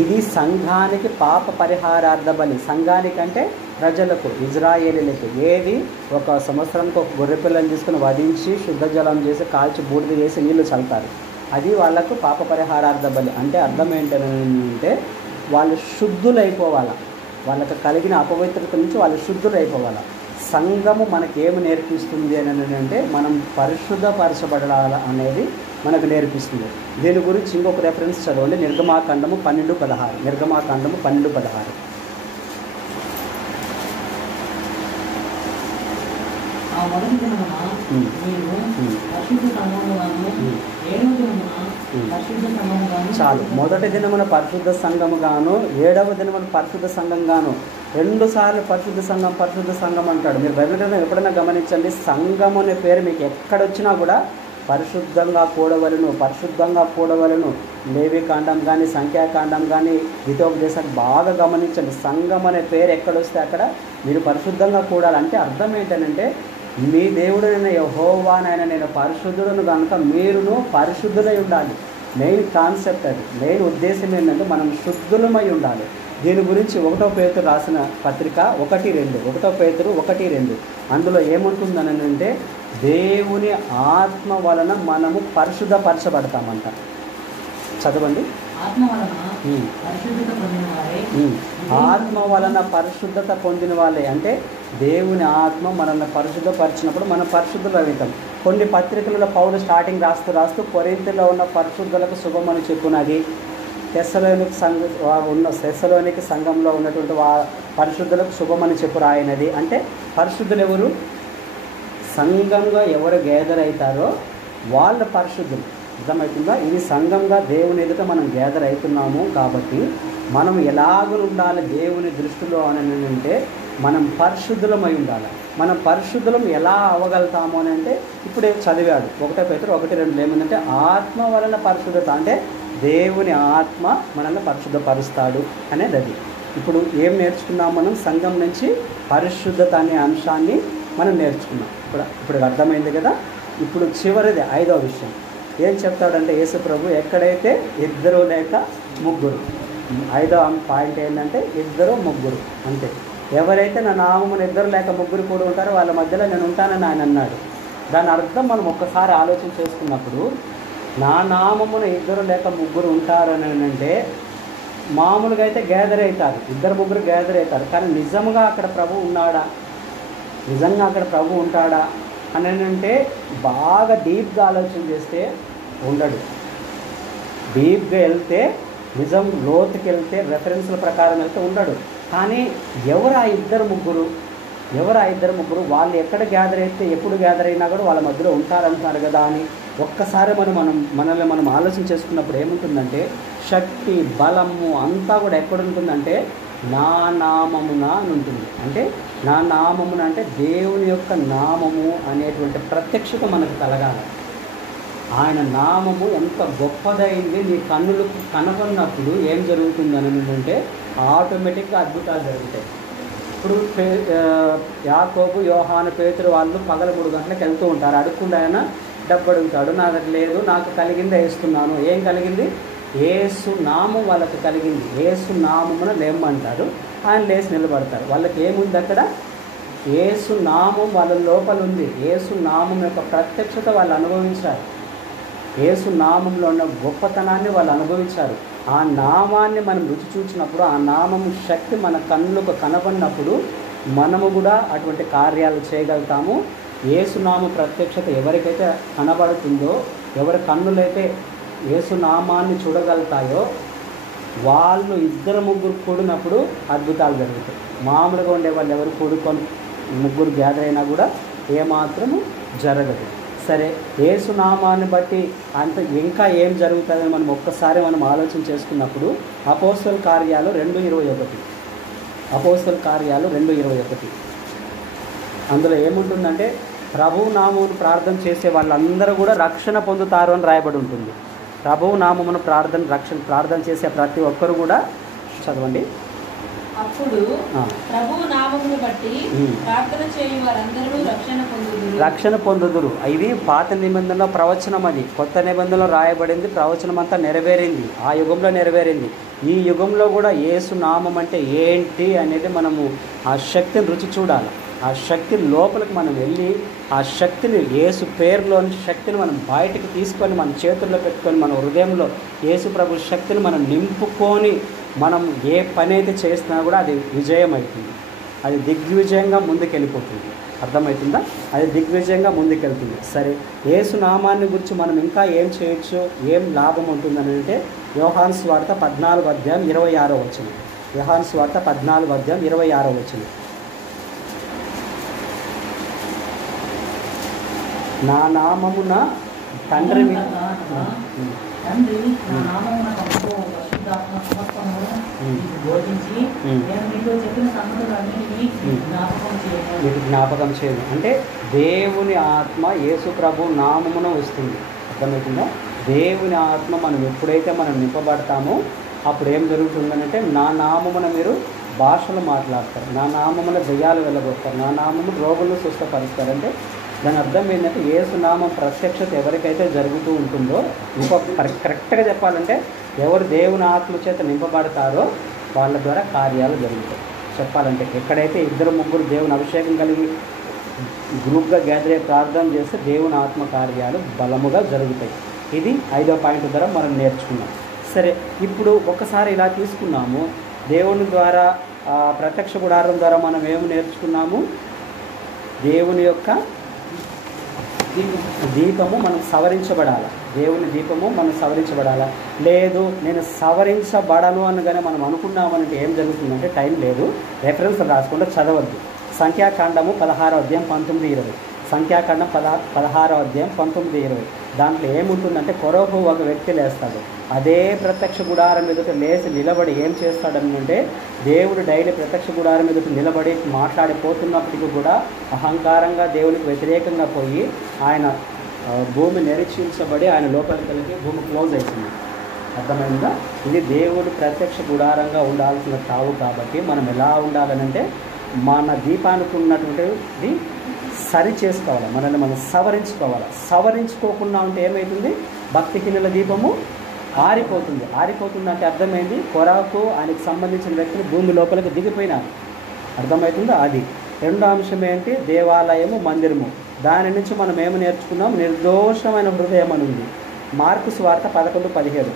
ఇది సంఘానికి పాప పరిహారార్థ బలి. సంఘానికి అంటే ప్రజలకు, ఇజ్రాయేలీలకు. ఏది 1 సంవత్సరానికి ఒక గొర్రె పిల్లని తీసుకుని వధించి శుద్ధ జలం చేసి కాల్చి బూడిద చేసి నీళ్లు చల్లుతారు. అది వాళ్ళకు పాప పరిహారార్థ బలి. అంటే అర్థం ఏంటంటే వాళ్ళు శుద్ధులైపోవాలా, వాళ్ళకు కలిగిన అపవిత్రత నుంచి వాళ్ళు శుద్ధులైపోవాలా. సంఘము మనకి ఏమి నేర్పిస్తుంది అని అంటే మనం పరిశుద్ధపరచబడాల అనేది మనకు నేర్పిస్తుంది. దీని గురించి ఇంకొక రెఫరెన్స్ చదవండి. నిర్గమాకాండము 12:16. చాలు. మొదటి దినమున పరిశుద్ధ సంఘము గాను, 7వ దినమున పరిశుద్ధ సంఘం గాను, 2 సార్లు పరిశుద్ధ సంఘం అంటాడు. మీరు బైబిల్ గ్రంథం ఎప్పుడైనా గమనించండి, సంఘం అనే పేరు మీకు ఎక్కడొచ్చినా కూడా పరిశుద్ధంగా కూడవలను. లేవి కాండం కానీ, సంఖ్యాకాండం కానీ, హితోపదేశం బాగా గమనించండి. సంఘం అనే పేరు ఎక్కడొస్తే అక్కడ మీరు పరిశుద్ధంగా కూడాలంటే అర్థం ఏంటంటే మీ దేవుడైన యెహోవానైనా నేను పరిశుద్ధులను కనుక మీరును పరిశుద్ధులై ఉండాలి. మెయిన్ కాన్సెప్ట్ అది, మెయిన్ ఉద్దేశం ఏంటంటే మనం శుద్ధులమై ఉండాలి. దీని గురించి 1 పేతురు రాసిన పత్రిక 1 అందులో ఏముంటుందని అంటే దేవుని ఆత్మ వలన మనము పరిశుద్ధపరచబడతామంట. చదవండి. ఆత్మ వలన పరిశుద్ధత పొందిన వాళ్ళే. అంటే దేవుని ఆత్మ మనల్ని పరిశుద్ధపరిచినప్పుడు మనం పరిశుద్ధులు అవుతాం. కొన్ని పత్రికలలో పౌలు స్టార్టింగ్ రాస్తూ కొరింథీలో ఉన్న పరిశుద్ధులకు శుభమని చెప్పునది, తెస్సలోనికి సంఘంలో ఉన్నటువంటి పరిశుద్ధులకు శుభమని చెప్పు రాయనది. అంటే పరిశుద్ధులు ఎవరు? సంఘంగా ఎవరు గ్యాదర్ అవుతారో వాళ్ళు పరిశుద్ధులు. అర్థమవుతుందా? ఇది సంఘంగా దేవుని ఎదుట మనం గ్యాదర్ అవుతున్నాము కాబట్టి మనం ఎలాగూ ఉండాలి దేవుని దృష్టిలో అని అంటే మనం పరిశుద్ధులమై ఉండాలి. మనం పరిశుద్ధులం ఎలా అవ్వగలుగుతాము అని అంటే ఇప్పుడే చదివాడు 1 పేతురు 1:2 ఏమంటే ఆత్మ వలన పరిశుద్ధత. అంటే దేవుని ఆత్మ మనల్ని పరిశుద్ధపరుస్తాడు అనేది అది. ఇప్పుడు ఏం నేర్చుకున్నాం మనం? సంఘం నుంచి పరిశుద్ధత అనే అంశాన్ని మనం నేర్చుకున్నాం. ఇప్పుడు అర్థమైంది కదా. ఇప్పుడు చివరిది 5వ విషయం ఏం చెప్తాడంటే యేసు ప్రభు, ఎక్కడైతే ఇద్దరు లేక ముగ్గురు, 5వ పాయింట్ ఏంటంటే ఇద్దరు ముగ్గురు అంతే. ఎవరైతే నా నామమున ఇద్దరు లేక ముగ్గురు కూడా ఉంటారో వాళ్ళ మధ్యలో నేను ఉంటానని ఆయన అన్నాడు. దాని అర్థం మనం ఒక్కసారి ఆలోచన చేసుకున్నప్పుడు, నా నామమున ఇద్దరు లేక ముగ్గురు ఉంటారని అంటే మామూలుగా అయితే గ్యాదర్ అవుతారు, ఇద్దరు ముగ్గురు గ్యాదర్ అవుతారు. కానీ నిజంగా అక్కడ ప్రభు ఉన్నాడా, నిజంగా అక్కడ ప్రభు ఉంటాడా అని అంటే బాగా డీప్గా ఆలోచన చేస్తే ఉండడు. డీప్గా వెళ్తే, నిజం లోతుకి వెళ్తే, రెఫరెన్స్ల ప్రకారం వెళ్తే ఉండడు. కానీ ఎవరు ఆ ఇద్దరు ముగ్గురు, వాళ్ళు ఎక్కడ గ్యాదర్ అయితే, ఎప్పుడు గ్యాదర్ అయినా కూడా వాళ్ళ మధ్యలో ఉంటారంటున్నారు కదా అని ఒక్కసారి మనల్ని మనం ఆలోచన చేసుకున్నప్పుడు ఏముంటుందంటే, శక్తి బలము అంతా కూడా ఎక్కడ ఉంటుందంటే నా నామమున అని ఉంటుంది. అంటే నా నామమున అంటే దేవుని యొక్క నామము అనేటువంటి ప్రత్యక్షత మనకు కలగాలి. ఆయన నామము ఎంత గొప్పదైంది నీ కన్నులు కనపడినప్పుడు ఏం జరుగుతుందని అంటే ఆటోమేటిక్గా అద్భుతాలు జరుగుతాయి. ఇప్పుడు యాకోబు, యోహాను, పేతురు వాళ్ళు పగల 3 గంటలకు వెళ్తూ ఉంటారు. అడుక్కుండా ఆయన డబ్బు అడుగుతాడు, నా దగ్గర లేదు, నాకు కలిగిందే ఇస్తున్నాను. ఏం కలిగింది? యేసు నామం వాళ్ళకి కలిగింది. యేసు నామమున లేమ్మంటారు, ఆయన లేచి నిలబడతారు. వాళ్ళకి ఏముంది అక్కడ? యేసు నామం వాళ్ళ లోపల ఉంది. యేసు నామం యొక్క ప్రత్యక్షత వాళ్ళు అనుభవించారు. యేసు నామంలో ఉన్న గొప్పతనాన్ని వాళ్ళు అనుభవించారు. ఆ నామాన్ని మనం రుచి చూసినప్పుడు, ఆ నామము శక్తి మన కన్నులకు కనబడినప్పుడు మనము కూడా అటువంటి కార్యాలు చేయగలుగుతాము. యేసునామ ప్రత్యక్షత ఎవరికైతే కనబడుతుందో, ఎవరి కన్నులైతే యేసునామాన్ని చూడగలుగుతాయో వాళ్ళు ఇద్దరు ముగ్గురు కూడినప్పుడు అద్భుతాలు జరుగుతాయి. మామూలుగా ఉండే వాళ్ళు ఎవరు కూడుకొని ముగ్గురు గ్యాదర్ అయినా కూడా ఏమాత్రము జరగదు. సరే, యేసునామాన్ని బట్టి అంత ఇంకా ఏం జరుగుతుందని మనం ఒక్కసారి ఆలోచన చేసుకున్నప్పుడు అపోస్తల కార్యాలు 2:21, అపోస్తల కార్యాలు 2:21 అందులో ఏముంటుందంటే ప్రభువు నామమును ప్రార్థన చేసే వాళ్ళందరూ కూడా రక్షణ పొందుతారు అని రాయబడి ఉంటుంది. ప్రభువు నామమును ప్రార్థన చేసే ప్రతి ఒక్కరు కూడా చదవండి. అప్పుడు ప్రభువు నామమును బట్టి ప్రార్థన చేయు వారందరూ రక్షణ పొందుదురు. ఇది పాత నిబంధనలో ప్రవచనం, అది కొత్త నిబంధనలో రాయబడింది. ప్రవచనం అంతా నెరవేరింది, ఆ యుగంలో నెరవేరింది. ఈ యుగంలో కూడా యేసు నామం అంటే ఏంటి అనేది మనము ఆ శక్తిని రుచి చూడాలి. ఆ శక్తి లోపలికి మనం వెళ్ళి ఆ శక్తిని, యేసు పేరులోని శక్తిని మనం బయటకు తీసుకొని మన చేతుల్లో పెట్టుకొని మన హృదయంలో యేసు ప్రభు శక్తిని మనం నింపుకొని మనం ఏ పని అయితే చేసినా కూడా అది విజయం అవుతుంది. అది దిగ్విజయంగా ముందుకెళ్ళిపోతుంది. అర్థమవుతుందా? అది దిగ్విజయంగా ముందుకెళ్తుంది. సరే, యేసు నామాన్ని గురించి మనం ఇంకా ఏం చేయొచ్చు, ఏం లాభం ఉంటుందని అంటే యోహాను సువార్త 14:26 యోహాను సువార్త 14:26 నా నామమున తండ్రి మీకు జ్ఞాపకం చేయను అంటే దేవుని ఆత్మ యేసు ప్రభు నామమున వస్తుంది. అర్థమవుతుందా? దేవుని ఆత్మ మనం ఎప్పుడైతే మనం నింపబడతామో అప్పుడు ఏం జరుగుతుందనంటే నా నామమున మీరు భాషలు మాట్లాడతారు, నా నామమున దెయ్యాలు వెళ్ళగొడతారు, నా నామమున రోగులను స్వస్థపరుస్తారు. అంటే దాని అర్థం ఏంటంటే యేసు నామం ప్రత్యక్షత ఎవరికైతే జరుగుతూ ఉంటుందో, ఇంకో కరెక్ట్గా చెప్పాలంటే ఎవరు దేవుని ఆత్మ చేత నింపబడతారో వాళ్ళ ద్వారా కార్యాలు జరుగుతాయి. చెప్పాలంటే ఎక్కడైతే ఇద్దరు ముగ్గురు దేవుని అభిషేకం కలిగి గ్రూప్గా గ్యాదర్ అయ్యి ప్రార్థన చేస్తే దేవుని ఆత్మ కార్యాలు బలముగా జరుగుతాయి. ఇది 5వ పాయింట్ ద్వారా మనం నేర్చుకున్నాం. సరే, ఇప్పుడు ఒకసారి ఇలా తీసుకున్నాము. దేవుని ద్వారా ప్రత్యక్ష గుడారం ద్వారా మనం ఏమి నేర్చుకున్నాము? దేవుని యొక్క దీపము మనం సవరించబడాలి. దేవుని దీపము మనం సవరించబడాలి. లేదు నేను సవరించబడను అనగానే మనం అనుకున్నామనంటే ఏం జరుగుతుందంటే టైం లేదు, రెఫరెన్స్ రాసుకుంటే చదవద్దు. సంఖ్యాకాండము 16:19-20 సంఖ్యాకాండం 16:19-20 దాంట్లో ఏముంటుందంటే కొరహు ఒక వ్యక్తి లేస్తాడు. అదే ప్రత్యక్ష గుడారం ఎదుట లేచి నిలబడి ఏం చేస్తాడనంటే దేవుడు డైలీ ప్రత్యక్ష గుడారం ఎదుట నిలబడి మాట్లాడిపోతున్నప్పటికీ కూడా అహంకారంగా దేవునికి వ్యతిరేకంగా పోయి ఆయన భూమి నిరీక్షించబడి ఆయన లోపలికి వెళ్ళి భూమి క్లోజ్ అవుతుంది. అర్థమైందా? ఇది దేవుడు ప్రత్యక్ష గుడారంగా ఉండాల్సిన తావు. కాబట్టి మనం ఎలా ఉండాలనంటే మన దీపానికి ఉన్నటువంటిది సరి చేసుకోవాలి, మనల్ని మనం సవరించుకోవాలి. సవరించుకోకుండా ఉంటే ఏమవుతుంది? భక్తిహీనుల దీపము ఆరిపోతుంది. ఆరిపోతుంది అంటే అర్థమైంది, కొరకు ఆయనకు సంబంధించిన వ్యక్తులు భూమి లోపలికి దిగిపోయినారు. అర్థమవుతుందో అది. రెండో అంశం ఏంటి? దేవాలయము, మందిరము. దాని నుంచి మనం ఏమి నేర్చుకున్నాం? నిర్దోషమైన హృదయం అని ఉంది. మార్కు సువార్త 11:17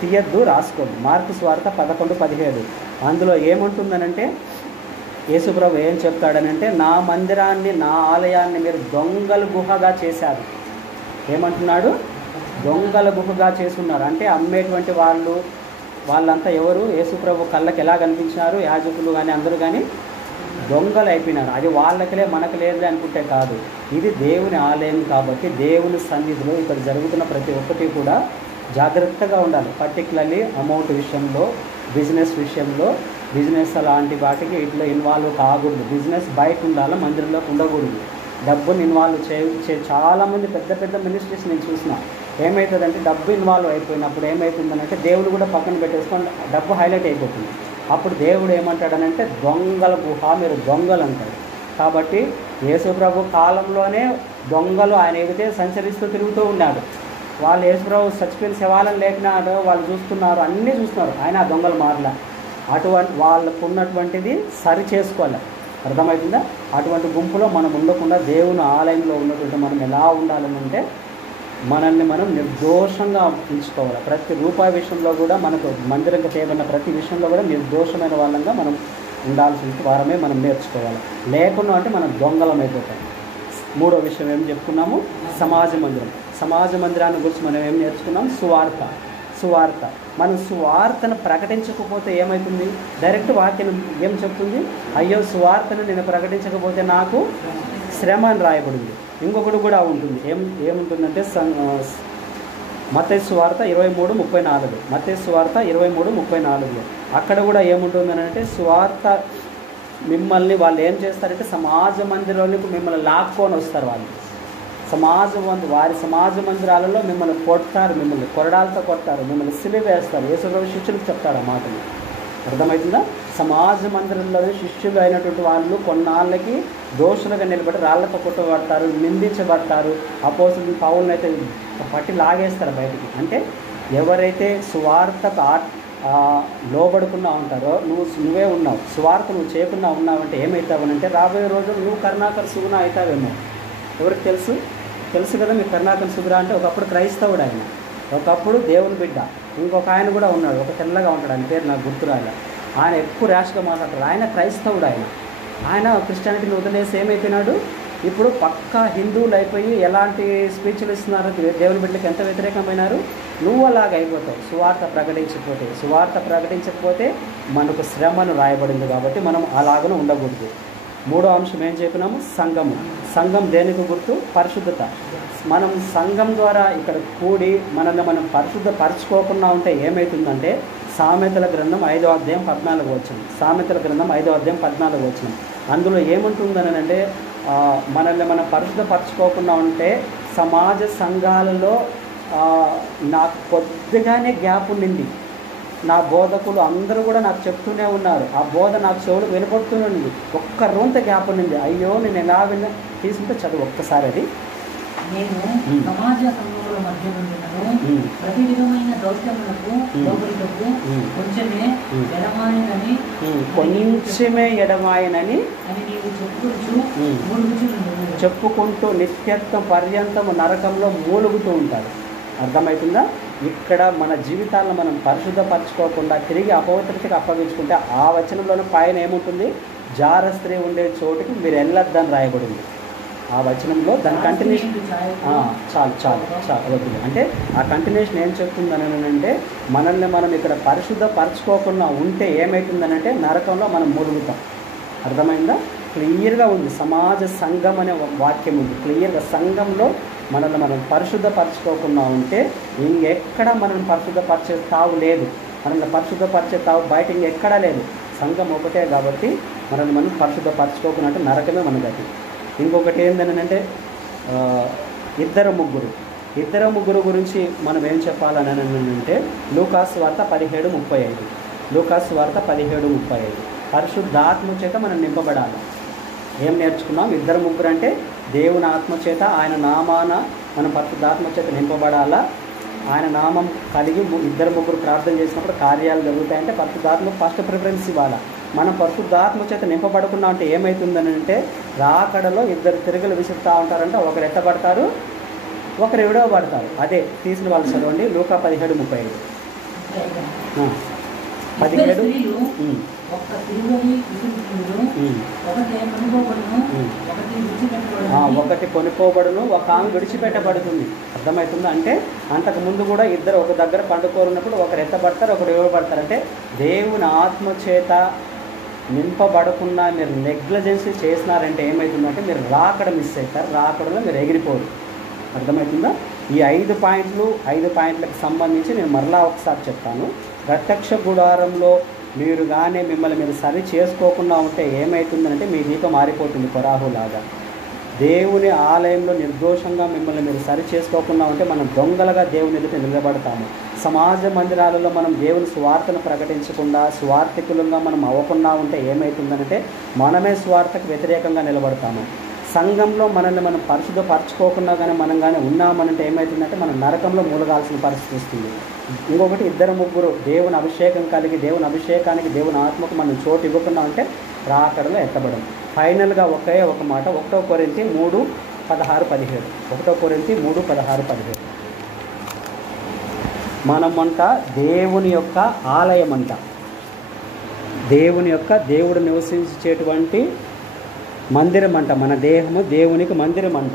తీయద్దు, రాసుకోండి. మార్కు సువార్త 11:17 అందులో ఏముంటుందనంటే యేసుప్రభు ఏం చెప్తాడనంటే, నా మందిరాన్ని, నా ఆలయాన్ని మీరు దొంగల గుహగా చేశారు. ఏమంటున్నాడు? దొంగల గుహగా చేసున్నారు. అంటే అమ్మేటువంటి వాళ్ళంతా ఎవరు? యేసుప్రభు కళ్ళకి ఎలా కనిపించినారు? యాజకులు కానీ అందరూ కానీ దొంగలు అయిపోయినారు. అది వాళ్ళకిలే మనకు లేదు అనుకుంటే కాదు. ఇది దేవుని ఆలయం కాబట్టి దేవుని సన్నిధిలో ఇక్కడ జరుగుతున్న ప్రతి ఒక్కటి కూడా జాగ్రత్తగా ఉండాలి. పర్టికులర్లీ అమౌంట్ విషయంలో, బిజినెస్ విషయంలో, బిజినెస్ అలాంటి వాటికి ఇట్లా ఇన్వాల్వ్ కాకూడదు. బిజినెస్ బయట ఉండాలి, మందిరంలోకి ఉండకూడదు. డబ్బుని ఇన్వాల్వ్ చాలామంది పెద్ద పెద్ద మినిస్ట్రీస్ నేను చూసిన. ఏమవుతుందంటే డబ్బు ఇన్వాల్వ్ అయిపోయినప్పుడు ఏమవుతుందనంటే దేవుడు కూడా పక్కన పెట్టేసుకొని డబ్బు హైలైట్ అయిపోతుంది. అప్పుడు దేవుడు ఏమంటాడనంటే దొంగల గుహ, మీరు దొంగలు అంటాడు. కాబట్టి యేసుప్రభు కాలంలోనే దొంగలు ఆయన ఎగితే సంచరిస్తూ తిరుగుతూ ఉన్నాడు. వాళ్ళు యేసుప్రభు చచ్చిపోయిన శవాలను లేపినాడు, వాళ్ళు చూస్తున్నారు, అన్నీ చూస్తున్నారు. ఆయన ఆ దొంగలు మారలే. అటువంటి వాళ్ళకు ఉన్నటువంటిది సరి చేసుకోవాలి. అర్థమవుతుందా? అటువంటి గుంపులో మనం ఉండకుండా దేవుని ఆలయంలో ఉన్నటువంటి మనం ఎలా ఉండాలంటే మనల్ని మనం నిర్దోషంగా ఉంచుకోవాలి. ప్రతి రూపాయి విషయంలో కూడా మనకు మందిరంగా చేయబడిన ప్రతి విషయంలో కూడా నిర్దోషమైన వాళ్ళంగా మనం ఉండాల్సిన వారమే మనం నేర్చుకోవాలి. లేకుండా అంటే మనం దొంగలం అయిపోతాం. మూడో విషయం ఏం చెప్పుకున్నాము? సమాజ మందిరం. సమాజ మందిరాన్ని గురించి మనం ఏం నేర్చుకున్నాం? సువార్త. మనం సువార్తను ప్రకటించకపోతే ఏమవుతుంది? డైరెక్ట్ వాక్యం ఏం చెప్తుంది? అయ్యో సువార్తను నేను ప్రకటించకపోతే నాకు శ్రమ అని రాయబడింది. ఇంకొకటి కూడా ఉంటుంది. ఏముంటుందంటే మత్తయి సువార్త 23:34. మత్తయి సువార్త 23:34 అక్కడ కూడా ఏముంటుందని అంటే సువార్త మిమ్మల్ని వాళ్ళు ఏం చేస్తారంటే సమాజ మందిరంలోకి మిమ్మల్ని లాక్కొని వస్తారు. వాళ్ళు వారి సమాజ మందిరాలలో మిమ్మల్ని కొడతారు, మిమ్మల్ని కొరడాలతో కొడతారు, మిమ్మల్ని సిలువ వేస్తారు. యేసుప్రభు శిష్యులకు చెప్తారు ఆ మాటలు. అర్థమవుతుందా? సమాజ మందిరంలోనే శిష్యులు అయినటువంటి వాళ్ళు కొన్నాళ్ళకి దోషులుగా నిలబడి రాళ్లతో కొట్టబడతారు, నిందించబడతారు. అపోస్తలుడు పౌలుని అయితే పట్టి లాగేస్తారు బయటికి. అంటే ఎవరైతే సువార్తకు లోబడుకున్నా ఉంటారో నువ్వే ఉన్నావు, సువార్త నువ్వు చేయకుండా ఉన్నావంటే ఏమవుతావనంటే రాబోయే రోజులు నువ్వు కరుణాకర సుగుణ అవుతావేమో. ఎవరికి తెలుసు కదా మీకు కరుణాకర సుగుణ అంటే ఒకప్పుడు క్రైస్తవుడు ఆయన, ఒకప్పుడు దేవుని బిడ్డ. ఇంకొక ఆయన కూడా ఉన్నాడు, ఒక తెల్లగా ఉంటాడు, ఆయన పేరు నాకు గుర్తురాలే. ఆయన ఎక్కువ ర్యాష్గా మాట్లాడతాడు. ఆయన క్రైస్తవుడు. ఆయన క్రిస్టియానిటీని వదిలేసి ఏమైపోయినాడు, ఇప్పుడు పక్కా హిందువులు అయిపోయి ఎలాంటి స్పీచ్లు ఇస్తున్నారు, దేవుని బిడ్డకి ఎంత వ్యతిరేకమైనారు. నువ్వు అలాగ అయిపోతావు సువార్త ప్రకటించకపోతే మనకు శ్రమను రాయబడింది. కాబట్టి మనం అలాగనే ఉండకూడదు. మూడో అంశం ఏం చెప్పినాము? సంఘం దేనికి గుర్తు? పరిశుద్ధత. మనం సంఘం ద్వారా ఇక్కడ కూడి మనల్ని మనం పరిశుద్ధపరచుకోకుండా ఉంటే ఏమవుతుందంటే సామెతల గ్రంథం 5వ అధ్యాయం 14వ వచనం. సామెతల గ్రంథం 5వ అధ్యాయం 14వ వచనం అందులో ఏముంటుందని అంటే మనల్ని మనం పరిశుద్ధపరచుకోకుండా ఉంటే సమాజ సంఘాలలో నాకు కొద్దిగానే గ్యాప్ ఉండింది. నా బోధకులు అందరూ కూడా నాకు చెప్తూనే ఉన్నారు, ఆ బోధ నాకు చెవులకు వినపడుతూనే ఉంది. ఒక్క రోంత గ్యాప్ ఉండింది. అయ్యో నేను ఎలా తీసుకుంటే చదువు ఒక్కసారి అది. నేను సమాజ సంఘముల మధ్య నుండినను ప్రతి విధమైన దౌత్యములకు లోబడుటకు కొంచెమే ఎడమాయనని అని నీవు చెప్పుకుంటూ నిత్యత్వం పర్యంతము నరకంలో మూలుగుతూ ఉంటాడు. అర్థమవుతుందా? ఇక్కడ మన జీవితాలను మనం పరిశుద్ధపరచుకోకుండా తిరిగి అపవిత్రతకి అప్పగించుకుంటే ఆ వచనంలోని పైన ఏముంటుంది? జార స్త్రీ ఉండే చోటుకి మీరు వెళ్ళొద్దని రాయబడింది. ఆ వచనంలో దాని కంటిన్యూషన్ చాలు వద్దు. అంటే ఆ కంటిన్యూషన్ ఏం చెప్తుందని అంటే మనల్ని మనం ఇక్కడ పరిశుద్ధపరచుకోకుండా ఉంటే ఏమవుతుందనంటే నరకంలో మనం మురుగుతాం. అర్థమైందా? క్లియర్గా ఉంది. సమాజ సంఘం అనే వాక్యం ఉంది క్లియర్గా. సంఘంలో మనల్ని మనం పరిశుద్ధపరచుకోకుండా ఉంటే ఇంకెక్కడ మనల్ని పరిశుద్ధపరిచే తావు లేదు. మనల్ని పరిశుద్ధపరిచే తావు బయట ఇంకెక్కడా లేదు. సంఘం ఒకటే కాబట్టి మనల్ని మనం పరిశుద్ధపరచుకోకుండా అంటే నరకమే మన గతి. ఇంకొకటి ఏంటంటే ఇద్దరు ముగ్గురు గురించి మనం ఏం చెప్పాలని అంటే లూకాసు వార్త 17:35 పరిశుద్ధాత్మ చేత మనం నింపబడాలి. ఏం నేర్చుకున్నాం? ఇద్దరు ముగ్గురు అంటే దేవుని ఆత్మచేత ఆయన నామాన మనం పరిశుద్ధాత్మ చేత నింపబడాలా. ఆయన నామం కలిగి ఇద్దరు ముగ్గురు ప్రార్థన చేసినప్పుడు కార్యాలు జరుగుతాయంటే పరిశుద్ధాత్మకు ఫస్ట్ ప్రిఫరెన్స్ ఇవ్వాలి. మనం పరిశుద్ధాత్మ చేత నింపబడుకున్నా అంటే ఏమవుతుందని అంటే రాకడలో ఇద్దరు తిరుగులు విసురుతూ ఉంటారంటే ఒకరు ఎత్తబడతారు, ఒకరు విడవబడతారు. అదే తీసిన వాళ్ళు చదవండి లూకా 17:35. 17. ఒకటి కొనుక్కోబడును, ఒక ఆమె విడిచిపెట్టబడుతుంది. అర్థమవుతుంది అంటే అంతకుముందు కూడా ఇద్దరు ఒక దగ్గర పండుకోరున్నప్పుడు ఒకరు ఎత్తబడతారు, ఒకరు ఇవ్వబడతారు. అంటే దేవుని ఆత్మచేత నింపబడకుండా మీరు నెగ్లిజెన్సీ చేసినారంటే ఏమవుతుందంటే మీరు రాకడ మిస్ అవుతారు, రాకడలో మీరు ఎగిరిపోరు. అర్థమవుతుందా? ఈ 5 పాయింట్లకు సంబంధించి నేను మరలా ఒకసారి చెప్తాను. ప్రత్యక్ష గుడారంలో మీరు కానీ మిమ్మల్ని మీరు సరి చేసుకోకుండా ఉంటే ఏమవుతుందంటే మీ దీపం మారిపోతుంది కొరాహులాగా. దేవుని ఆలయంలో నిర్దోషంగా మిమ్మల్ని మీరు సరి చేసుకోకుండా ఉంటే మనం దొంగలుగా దేవుని ఎదుట నిలబడతాము. సమాజ మందిరాలలో మనం దేవుని స్వార్థను ప్రకటించకుండా స్వార్థికులంగా మనం అవ్వకుండా ఉంటే ఏమవుతుందంటే మనమే స్వార్థకు వ్యతిరేకంగా నిలబడతాము. సంఘంలో మనల్ని మనం పరిశుద్ధపరచుకోకుండా కానీ మనం కానీ ఉన్నామనంటే ఏమవుతుందంటే మనం నరకంలో మూలగాల్సిన పరిస్థితి వస్తుంది. ఇంకొకటి ఇద్దరు ముగ్గురు దేవుని అభిషేకం కలిగి దేవుని అభిషేకానికి దేవుని ఆత్మకు మనం చోటు ఇవ్వకుండా ఉంటే రాకడలో ఎత్తబడం. ఫైనల్గా ఒకే ఒక మాట 1 కొరింథీ 3:16-17. 1 కొరింథీ 3:16-17. మనమంట దేవుని యొక్క ఆలయం అంట, దేవుడు నివసించేటువంటి మందిరం అంట. మన దేహము దేవునికి మందిరం అంట.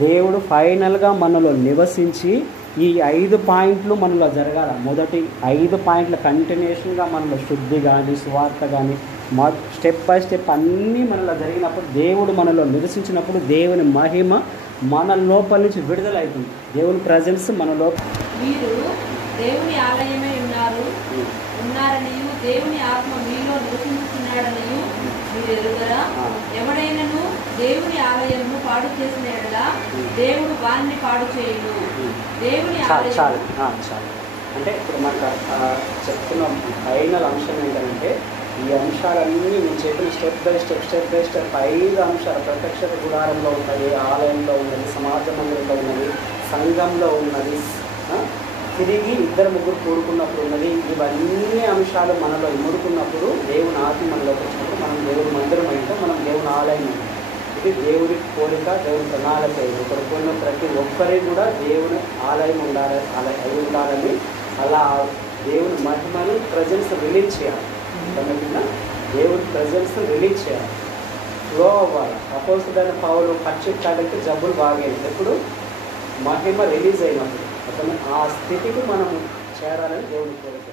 దేవుడు ఫైనల్గా మనలో నివసించి ఈ 5 పాయింట్లు మనలో జరగాల. మొదటి 5 పాయింట్ల కంటిన్యూషన్గా మనలో శుద్ధి కానీ స్వార్థ కానీ స్టెప్ బై స్టెప్ అన్నీ మనలో జరిగినప్పుడు దేవుడు మనలో నివసించినప్పుడు దేవుని మహిమ మన లోపల నుంచి విడుదలవుతుంది. దేవుని ప్రజెన్స్ మనలో. మీరు దేవుని ఆలయమే ఉన్నారనియు దేవుని ఆత్మ మీలో నివసించుతున్నాడనియు మీరు ఎరుగరా? ఎవడైనను దేవుని ఆలయమును పాడు చేసిన ఎడల దేవుడు వారిని పాడు చేయడు. దేవుని చాలు. అంటే ఇప్పుడు మనకు చెప్తున్న ఫైనల్ అంశం ఏంటంటే ఈ అంశాలన్నీ నేను చెప్పిన స్టెప్ బై స్టెప్ 5 అంశాలు ప్రత్యక్ష గుడారంలో ఉన్నది, ఆలయంలో ఉన్నది, సమాజ మందిరంలో ఉన్నది, సంఘంలో ఉన్నది, తిరిగి ఇద్దరు ముగ్గురు కూడుకున్నప్పుడు ఉన్నది. ఇవన్నీ అంశాలు మనలో ఇముడుకున్నప్పుడు దేవుని ఆత్మ మనలోకి వచ్చినప్పుడు మనం దేవుని మందిరం అయితే మనం దేవుని ఆలయం. ఇది దేవుడి కోరిక, దేవుని ప్రణాళిక. ఇక్కడ కొన్ని ప్రతి ఒక్కరికి కూడా దేవుని ఆలయం ఉండాలని అలా దేవుని మహిమను ప్రజెన్స్ రిలీజ్ చేయాలి. దేవుని ప్రజెన్స్ రిలీజ్ చేయాలి, ఫ్లో అవ్వాలి. అపోజిట్ పౌలు ఖర్చుతాడంటే జబ్బులు బాగైంది. ఎప్పుడు మహిమ రిలీజ్ అయినప్పుడు ఆ స్థితికి మనం చేరాలని దేవుని కోరిక.